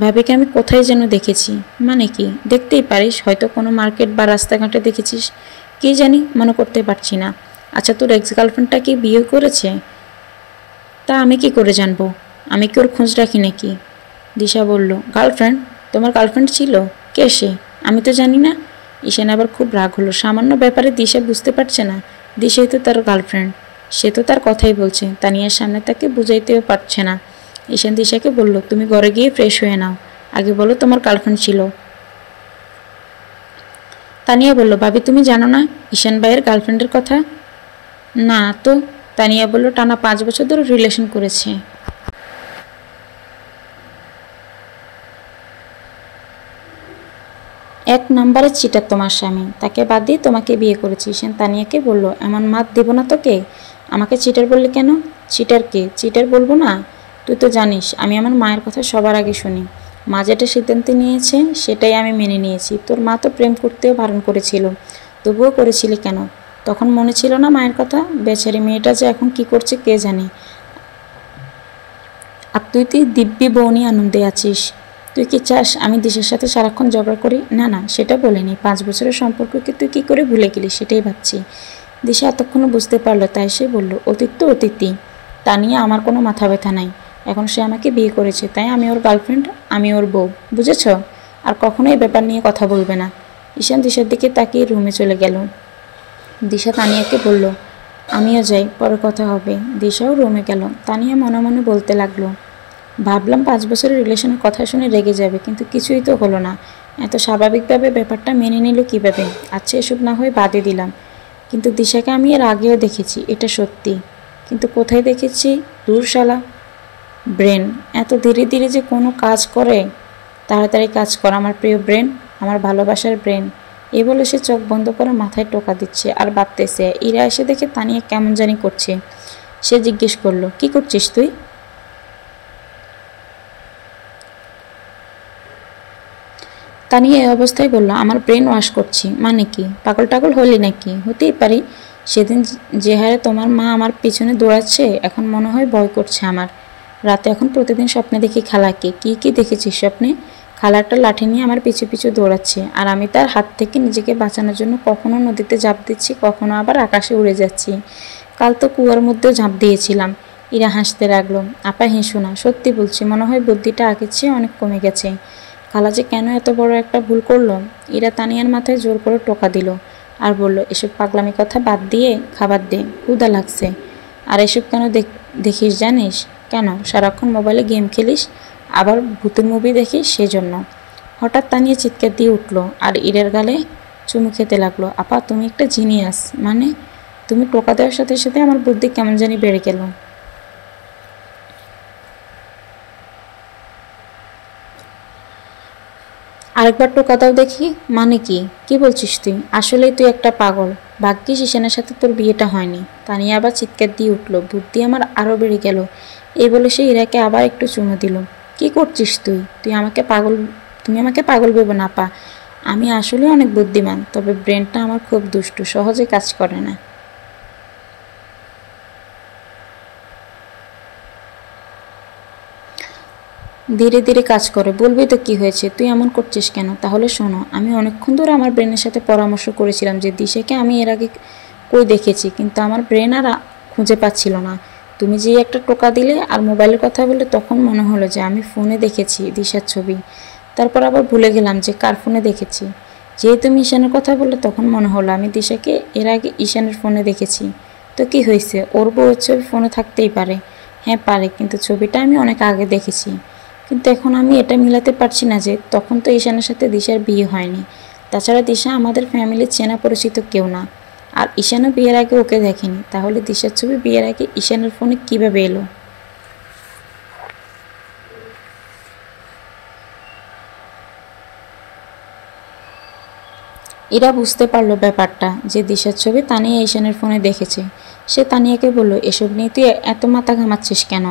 ভাবিকে আমি কোথায় যেন দেখেছি। মানে কি? দেখতেই পারিস, হয়তো কোনো মার্কেট বা রাস্তাঘাটে দেখেছিস। কি জানি, মনে করতে পারছি না। আচ্ছা, তোর এক্স গার্লফ্রেন্ডটা কি বিয়ে করেছে? তা আমি কি করে জানবো? আমি কি ওর খোঁজ রাখি নাকি? দিশা বলল, গার্লফ্রেন্ড? তোমার গার্লফ্রেন্ড ছিল? কে সে? আমি তো জানি না। ঈশান আবার খুব রাগ হলো। সামান্য ব্যাপারে দিশা বুঝতে পারছে না। দিশাই তো তার গার্লফ্রেন্ড। সে তো তার কথাই বলছে, তানিয়ার সামনে তাকে বুঝাইতেও পারছে না। ঈশান দিশাকে বলল, তুমি ঘরে গিয়ে ফ্রেশ হয়ে নাও। আগে বলো তোমার গার্লফ্রেন্ড ছিল। তানিয়া বলল, ভাবি তুমি জানো না ঈশান ভাইয়ের গার্লফ্রেন্ডের কথা? না তো। তানিয়া বলল, টানা 5 বছর ধরে রিলেশন করেছে। এক নম্বরের চিটার তোমার স্বামী, তাকে বাদ দিয়ে তোমাকে বিয়ে করেছি। ঈশান তানিয়াকে বলল, এমন মাত দেব না তোকে। আমাকে চিটার বললি কেন? চিটার কে? চিটার বলবো না? তুই তো জানিস আমি আমার মায়ের কথা সবার আগে শুনি। মা যেটা সিদ্ধান্ত নিয়েছে সেটাই আমি মেনে নিয়েছি। তোর মা তো প্রেম করতেও বারণ করেছিল, তবুও করেছিলি কেন? তখন মনে ছিল না মায়ের কথা? বেচারি মেয়েটা যে এখন কি করছে কে জানে। আর তুই দিব্যি বউ নিয়ে আনন্দে আছিস। তুই কি চাস আমি দিশের সাথে সারাক্ষণ ঝগড়া করি? না না, সেটা বলিনি। 5 বছরের সম্পর্ককে তুই কী করে ভুলে গেলি সেটাই ভাবছি। দিশা এতক্ষণে বুঝতে পারলো, তাই সে বলল, অতীত তো অতীতই। তা নিয়ে আমার কোনো মাথা ব্যথা নাই। এখন সে আমাকে বিয়ে করেছে, তাই আমি ওর গার্লফ্রেন্ড, আমি ওর বউ, বুঝেছ? আর কখনো এই ব্যাপার নিয়ে কথা বলবে না। ঈশান দিশার দিকে তাকিয়ে রুমে চলে গেল। দিশা তানিয়াকে বলল, আমিও যাই, পরে কথা হবে। দিশাও রুমে গেল। তানিয়া মনে মনে বলতে লাগলো, ভাবলাম 5 বছরের রিলেশনের কথা শুনে রেগে যাবে, কিন্তু কিছুই তো হলো না। এত স্বাভাবিকভাবে ব্যাপারটা মেনে নিল কীভাবে? আচ্ছা, এসব না হয়ে বাদে দিলাম, কিন্তু দিশাকে আমি এর আগেও দেখেছি, এটা সত্যি। কিন্তু কোথায় দেখেছি? দূর শালা। ব্রেন এত ধীরে ধীরে যে কোনো কাজ করে। তাড়াতাড়ি কাজ কর আমার প্রিয় ব্রেন, আমার ভালোবাসার ব্রেন। এ বলে সে চোখ বন্ধ করে মাথায় টোকা দিচ্ছে আর ভাবতেছে। ইরা এসে দেখে তানিয়া কেমন জানি করছে। সে জিজ্ঞেস করলো, কি করছিস তুই? তানিয়া এই অবস্থায় বলল, আমার ব্রেন ওয়াশ করছি। মানে কি? পাগল টাগল হলি নাকি? হতেই পারি। সেদিন যে হারে তোমার মা আমার পিছনে দৌড়াচ্ছে, এখন মনে হয় ভয় করছে আমার। রাতে এখন প্রতিদিন স্বপ্নে দেখি খালাকে। কি কি দেখেছিস স্বপ্নে? খালারটা লাঠি নিয়ে আমার পিছু পিছু দৌড়াচ্ছে, আর আমি তার হাত থেকে নিজেকে বাঁচানোর জন্য কখনো নদীতে ঝাঁপ দিচ্ছি, কখনো আবার আকাশে উড়ে যাচ্ছি। কাল তো কুয়ার মধ্যেও ঝাঁপ দিয়েছিলাম। ইরা হাসতে লাগলো। আপা হেসো না, সত্যি বলছি, মনে হয় বুদ্ধিটা আগের চেয়ে অনেক কমে গেছে। খালা যে কেন এত বড় একটা ভুল করলো? ইরা তানিয়ার মাথায় জোর করে টোকা দিল আর বলল, এসব পাগলামি কথা বাদ দিয়ে খাবার দে, ক্ষুধা লাগছে। আর এসব কেন দেখিস জানিস? কেন? সারাক্ষণ মোবাইলে গেম খেলিস, আবার ভূতের মুভি দেখিস, সেজন্য। হঠাৎ তানিয়া চিৎকার দিয়ে উঠল আর ইরের গালে চুমু খেতে লাগলো। আপা তুমি একটা জিনিয়াস। মানে? তুমি টোকা দেওয়ার সাথে সাথে আমার বুদ্ধি কেমন জানি বেড়ে গেল। আরেকবার টোকা দাও দেখি। মানে কি? কি বলছিস তুই? আসলেই তুই একটা পাগল। ভাগ্যিস ঈশানের সাথে তোর বিয়েটা হয়নি। তানিয়া আবার চিৎকার দিয়ে উঠল। বুদ্ধি আমার আরও বেড়ে গেল। এই বলে সে ইরাকে আবার একটু চুমু দিল। কি করছিস তুই? তুমি আমাকে পাগল ভেবো না পা। আমি আসলে অনেক বুদ্ধিমান, তবে ব্রেনটা আমার খুব দুষ্টু, সহজে কাজ করে না। ধীরে ধীরে কাজ করে। বলবি তো কি হয়েছে, তুই এমন করছিস কেন? তাহলে শোনো, আমি অনেকক্ষণ ধরে আমার ব্রেনের সাথে পরামর্শ করেছিলাম যে দিশাকে আমি এর আগে কই দেখেছি, কিন্তু আমার ব্রেন আর খুঁজে পাচ্ছিল না। তুমি যে একটা টোকা দিলে আর মোবাইলের কথা বললে, তখন মনে হলো যে আমি ফোনে দেখেছি দিশার ছবি। তারপর আবার ভুলে গেলাম যে কার ফোনে দেখেছি। যেহেতু তুমি ঈশানের কথা বললে, তখন মনে হলো আমি দিশাকে এর আগে ঈশানের ফোনে দেখেছি। তো কি হয়েছে, ওর বউয়ের ছবি ফোনে থাকতেই পারে। হ্যাঁ পারে, কিন্তু ছবিটা আমি অনেক আগে দেখেছি। কিন্তু এখন আমি এটা মিলাতে পারছি না যে তখন তো ঈশানের সাথে দিশার বিয়ে হয়নি। তাছাড়া দিশা আমাদের ফ্যামিলির চেনা পরিচিত কেউ না। আর ঈশানও বিয়ের আগে ওকে দেখেনি। তাহলে দিশার ছবি বিয়ের আগে ঈশানের ফোনে কীভাবে এলো? এরা বুঝতে পারলো ব্যাপারটা, যে দিশার ছবি তানিয়া ঈশানের ফোনে দেখেছে। সে তানিয়াকে বলল, এসব নিয়ে তুই এত মাথা ঘামাচ্ছিস কেন?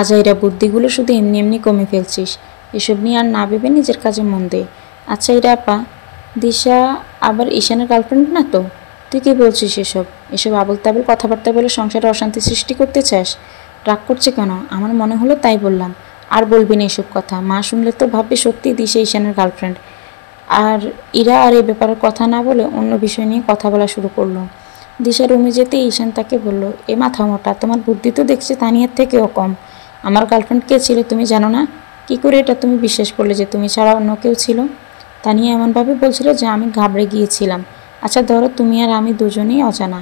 আজাইরা বুদ্ধিগুলো শুধু এমনি এমনি কমে ফেলছিস। এসব নিয়ে আর না ভেবে নিজের কাজে মন দে। আচ্ছা ইরা আপা, দিশা আবার ঈশানের গার্লফ্রেন্ড না তো? তুই কি বলছিস এসব? এসব আবল তাবল কথাবার্তা বলে সংসারে অশান্তি সৃষ্টি করতে চাস? রাগ করছে কেন? আমার মনে হলো তাই বললাম। আর বলবি না এসব কথা। মা শুনলে তো ভাববে সত্যি দিশা ঈশানের গার্লফ্রেন্ড। আর ইরা আর এই ব্যাপারে কথা না বলে অন্য বিষয় নিয়ে কথা বলা শুরু করলো। দিশা রুমে যেতে ঈশান তাকে বলল, এ মাথা মোটা, তোমার বুদ্ধি তো দেখছি তানিয়ার থেকেও কম। আমার গার্লফ্রেন্ড কে ছিল তুমি জানো না? কি করে এটা তুমি বিশ্বাস করলে যে তুমি ছাড়া অন্য কেউ ছিল? তানিয়া এমনভাবে বলছিল যে আমি ঘাবড়ে গিয়েছিলাম। আচ্ছা ধরো তুমি আর আমি দুজনেই অজানা।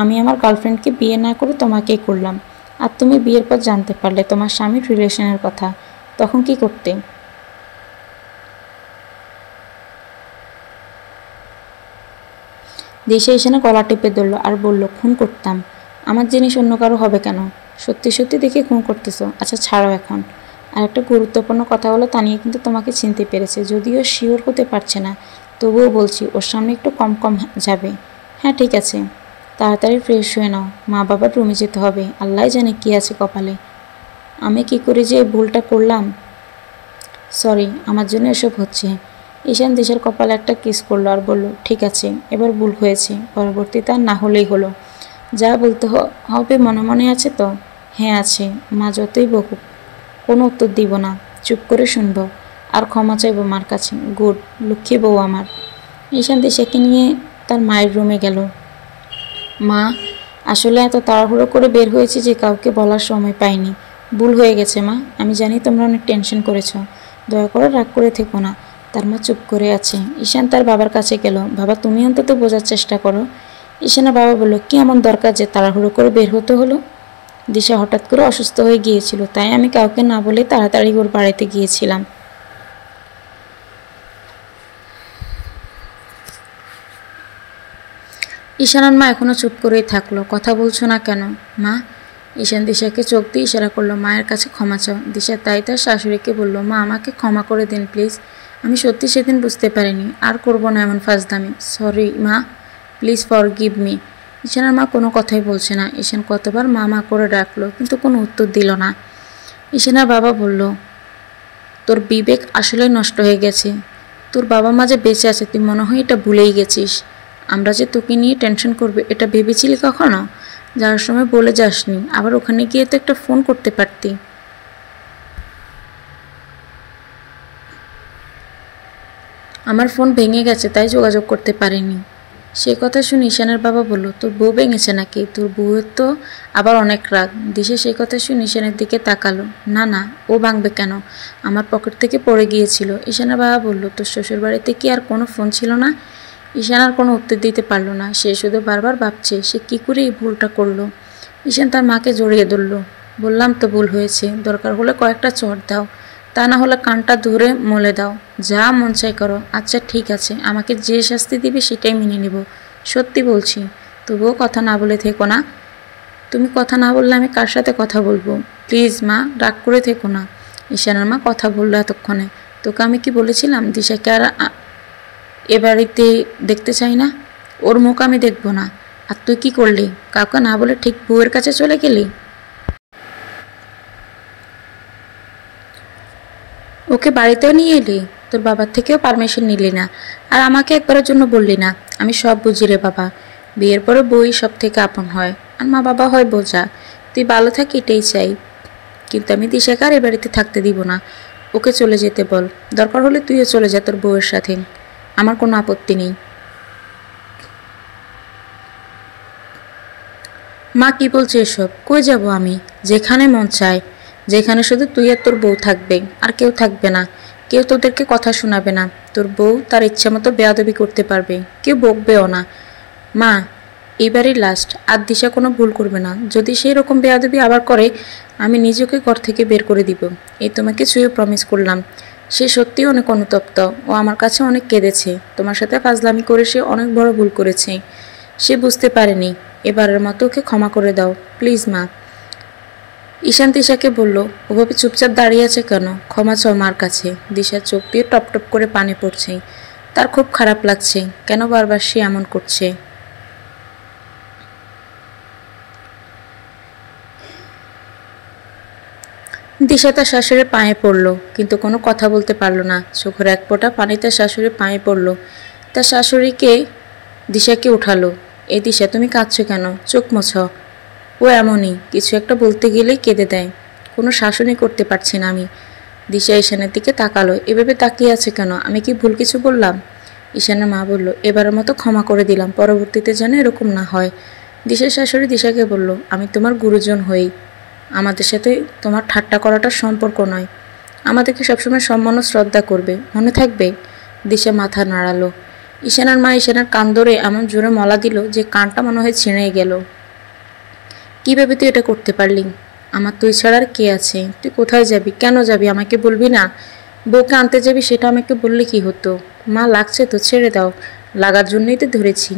আমি আমার গার্লফ্রেন্ডকে বিয়ে না করে তোমাকেই করলাম। আর তুমি বিয়ের পর জানতে পারলে তোমার স্বামীর রিলেশনের কথা, তখন কি করতে? দিশা ঈশানের গলা টিপে ধরল আর বলল, খুন করতাম। আমার জিনিস অন্য কারো হবে কেন? সত্যি সত্যি দেখে খুন করতেছো? আচ্ছা ছাড়ো এখন। আর একটা গুরুত্বপূর্ণ কথা হলো, তানিয়া কিন্তু তোমাকে চিনতে পেরেছে, যদিও শিওর হতে পারছে না। তবুও বলছি, ওর সামনে একটু কম কম যাবে। হ্যাঁ ঠিক আছে, তাড়াতাড়ি ফ্রেশ হয়ে নাও, মা বাবার রুমে যেতে হবে। আল্লাহ জানে কি আছে কপালে। আমি কি করে যে এই ভুলটা করলাম। সরি, আমার জন্য এসব হচ্ছে। ঈশান দিশার কপালে একটা কিস করলো আর বলল, ঠিক আছে, এবার ভুল হয়েছে, পরবর্তীতে আর না হলেই হলো। যা বলতে হবে মনে মনে আছে তো? হ্যাঁ আছে। মা যতই বকুক কোনো উত্তর দিব না, চুপ করে শুনবো। আর ক্ষমা চাইবো মার কাছে। গুড, লক্ষ্মী বউ আমার। ঈশান দিশাকে নিয়ে তার মায়ের রুমে গেল। মা, আসলে এত তাড়াহুড়ো করে বের হয়েছি যে কাউকে বলার সময় পাইনি। ভুল হয়ে গেছে মা। আমি জানি তোমরা অনেক টেনশন করেছো। দয়া করে রাগ করে থেকো না। তার মা চুপ করে আছে। ঈশান তার বাবার কাছে গেল। বাবা তুমি অন্তত বোঝার চেষ্টা করো। ঈশানের বাবা বলল, কি এমন দরকার যে তাড়াহুড়ো করে বের হতে হলো? দিশা হঠাৎ করে অসুস্থ হয়ে গিয়েছিল, তাই আমি কাউকে না বলে তাড়াতাড়ি ওর বাড়িতে গিয়েছিলাম। ঈশানের মা এখনও চুপ করেই থাকলো। কথা বলছো না কেন মা? ঈশান দিশাকে চোখ দিয়ে ইশারা করলো, মায়ের কাছে ক্ষমা চাও। দিশা তাই তার শাশুড়িকে বলল, মা আমাকে ক্ষমা করে দিন প্লিজ। আমি সত্যি সেদিন বুঝতে পারিনি। আর করবো না এমন ফাজদামি। সরি মা, প্লিজ ফরগিভ মি। ঈশানের মা কোনো কথাই বলছে না। ঈশান কতবার মা মা করে ডাকলো, কিন্তু কোনো উত্তর দিল না। ঈশানের বাবা বলল, তোর বিবেক আসলেই নষ্ট হয়ে গেছে। তোর বাবা মা যে বেঁচে আছে তুই মনে হয় এটা ভুলেই গেছিস। আমরা যে তোকে নিয়ে টেনশন করবে এটা ভেবেছিলি কখনো? যাওয়ার সময় বলে যাসনি, আবার ওখানে গিয়ে তো একটা ফোন করতে পারতি। আমার ফোন ভেঙে গেছে, তাই যোগাযোগ করতে পারিনি। সে কথা শুনে ঈশানের বাবা বলল, তোর বউ ভেঙেছে নাকি? তোর বউয়ের তো আবার অনেক রাগ। দিশা সেই কথা শুনে ঈশানের দিকে তাকালো। না না, ও ভাঙবে কেন? আমার পকেট থেকে পড়ে গিয়েছিল। ঈশানের বাবা বলল, তোর শ্বশুর বাড়িতে কি আর কোনো ফোন ছিল না? ঈশান আর কোনো উত্তর দিতে পারল না। সে শুধু বারবার ভাবছে সে কী করে এই ভুলটা করলো। ঈশান তার মাকে জড়িয়ে ধরল। বললাম তো ভুল হয়েছে, দরকার হলে কয়েকটা চড় দাও, তা না হলে কানটা ধরে মলে দাও, যা মন চাই করো। আচ্ছা ঠিক আছে, আমাকে যে শাস্তি দিবে সেটাই মেনে নেব, সত্যি বলছি। তবুও কথা না বলে থেকো না। তুমি কথা না বললে আমি কার সাথে কথা বলবো? প্লিজ মা, রাগ করে থেকো না। ঈশানের মা কথা বললো এতক্ষণে। তোকে আমি কি বলেছিলাম দিশাকে আর এ বাড়িতে দেখতে চাই না? ওর মুখ আমি দেখবো না। আর তুই কি করলি? কাউকে না বলে ঠিক বউয়ের কাছে চলে গেলি। ওকে বাড়িতেও নিয়ে এলি, তোর বাবার থেকেও পারমিশন নিলি না, আর আমাকে একবারের জন্য বললি না। আমি সব বুঝি রে বাবা, বিয়ের পরে বই সব থেকে আপন হয়, আর মা বাবা হয় বোঝা। তুই ভালো থাকি এটাই চাই, কিন্তু আমি দিশাকে আর এ বাড়িতে থাকতে দিব না। ওকে চলে যেতে বল, দরকার হলে তুইও চলে যা তোর বউয়ের সাথে, আমার কোনো আপত্তি নেই। মা কি বলছে এসব? কই যাব আমি? যেখানে মন চায়, যেখানে শুধু তুই আর তোর বউ থাকবে, আর কেউ থাকবে না। কেউ তোদেরকে কথা শোনাবে না। তোর বউ তার ইচ্ছা মতো বেয়াদবি করতে পারবে, কেউ বকবেও না। মা, এবারই লাস্ট, আর দিশা কোনো ভুল করবে না। যদি সেই রকম বেয়াদবি আবার করে, আমি নিজেকে ঘর থেকে বের করে দিব। এই তোমাকে ছুঁয়ে প্রমিস করলাম। সে সত্যিই অনেক অনুতপ্ত, ও আমার কাছে অনেক কেঁদেছে। তোমার সাথে ফাজলামি করে সে অনেক বড় ভুল করেছে। সে বুঝতে পারেনি। এবারের মতো ওকে ক্ষমা করে দাও প্লিজ মা। ঈশান দিশাকে বলল, ওভাবে চুপচাপ দাঁড়িয়ে আছে কেন? ক্ষমা চাও মার কাছে। দিশার চোখ দিয়ে টপ টপ করে পানি পড়ছে। তার খুব খারাপ লাগছে, কেন বারবার সে এমন করছে। দিশা তার শাশুড়ির পায়ে পড়ল, কিন্তু কোনো কথা বলতে পারল না। চোখের এক ফোঁটা পানি তার শাশুড়ির পায়ে পড়ল। তার শাশুড়িকে দিশাকে উঠালো। এ দিশা, তুমি কাঁদছো কেন? চোখ মোছো। ও এমনই, কিছু একটা বলতে গেলেই কেঁদে দেয়। কোনো শাসনই করতে পারছি না আমি। দিশা ঈশানের দিকে তাকালো। এভাবে তাকিয়ে আছে কেন? আমি কি ভুল কিছু বললাম? ঈশানের মা বলল, এবারের মতো ক্ষমা করে দিলাম, পরবর্তীতে যেন এরকম না হয়। দিশার শাশুড়ি দিশাকে বলল, আমি তোমার গুরুজন হই, আমাদের সাথে তোমার ঠাট্টা করাটা সম্পর্ক নয়। আমাদেরকে সবসময় সম্মান ও শ্রদ্ধা করবে, মনে থাকবে। দিশা মাথা নাড়ালো। ঈশানের মা ঈশানের কান ধরে এমন জোরে মলা দিল যে কানটা মনে হয় ছিঁড়ে গেল। কীভাবে তুই এটা করতে পারলি? আমার তুই ছাড়া আর কে আছে? তুই কোথায় যাবি? কেন যাবি? আমাকে বলবি না? বউকে আনতে যাবি সেটা আমাকে বললে কি হতো? মা, লাগছে তো, ছেড়ে দাও। লাগার জন্যই তো ধরেছি।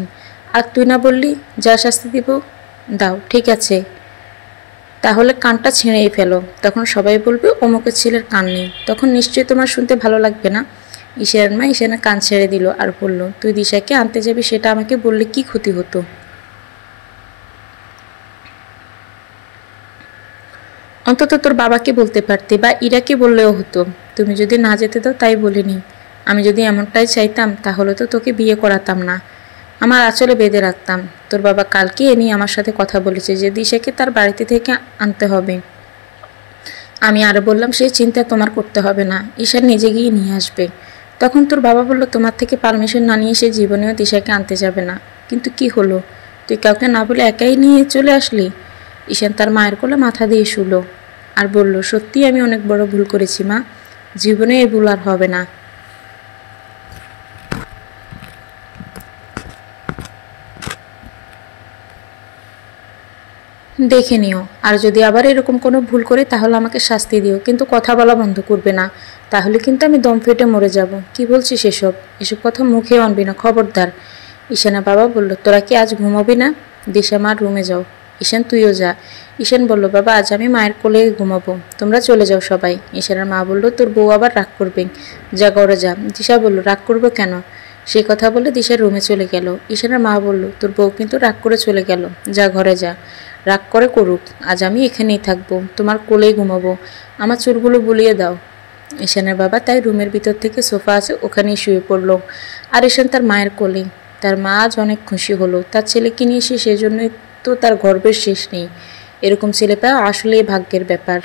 আর তুই না বললি যা শাস্তি দিব? দাও, ঠিক আছে, তাহলে কানটা ছিঁড়েই ফেলো। তখন সবাই বলবে অমুকের ছেলের কান নেই, তখন নিশ্চয়ই তোমার শুনতে ভালো লাগবে না। ঈশানের মা ঈশানের কান ছেড়ে দিল আর বলল, তুই দিশাকে আনতে যাবি সেটা আমাকে বললে কি ক্ষতি হতো? অন্তত তোর বাবাকে বলতে পারতে, বা ইরাকে বললেও হতো। তুমি যদি না যেতে দাও তাই বলিনি। আমি যদি এমনটাই চাইতাম তাহলে তো তোকে বিয়ে করাতাম না, আমার আঁচলে বেঁধে রাখতাম। তোর বাবা কালকে এ নিয়ে আমার সাথে কথা বলেছে যে দিশাকে তার বাড়িতে থেকে আনতে হবে। আমি আরও বললাম সেই চিন্তা তোমার করতে হবে না, ঈশান নিজে গিয়ে নিয়ে আসবে। তখন তোর বাবা বলল, তোমার থেকে পারমিশন না নিয়ে সে জীবনেও দিশাকে আনতে যাবে না। কিন্তু কি হলো? তুই কাউকে না বলে একাই নিয়ে চলে আসলি। ঈশান তার মায়ের কোলে মাথা দিয়ে শুলো আর বলল, সত্যি আমি অনেক বড় ভুল করেছি মা, জীবনে এই ভুল আর হবে না। দেখে নিও, আর যদি আবার এরকম কোনো ভুল করে তাহলে আমাকে শাস্তি দিও, কিন্তু কথা বলা বন্ধ করবে না, তাহলে কিন্তু আমি দম ফেটে মরে যাব। কি বলছিস এসব? এসব কথা মুখেও আনবি না, খবরদার। ঈশানের বাবা বলল, তোরা কি আজ ঘুমাবি না? দিশা, মার রুমে যাও। ঈশান, তুইও যা। ঈশান বলল, বাবা আজ আমি মায়ের কোলে ঘুমাবো, তোমরা চলে যাও সবাই। ঈশানের মা বলল, তোর বউ আবার রাগ করবে, যা ঘরে যা। দিশা বলল, রাগ করবো কেন? সে কথা বলে দিশার রুমে চলে গেল। ঈশানের মা বলল, তোর বউ কিন্তু রাগ করে চলে গেল, যা ঘরে যা। রাগ করে করুক, আজ আমি এখানেই থাকবো, তোমার কোলেই ঘুমাবো। আমার চুলগুলো বুলিয়ে দাও। ঈশানের বাবা তাই রুমের ভিতর থেকে সোফা আছে ওখানেই শুয়ে পড়ল, আর ঈশান তার মায়ের কোলে। তার মা আজ অনেক খুশি হলো, তার ছেলেকে নিয়ে এসে, সেজন্যই তো তার গর্বের শেষ নেই। এরকম ছেলে পাওয়া আসলেই ভাগ্যের ব্যাপার।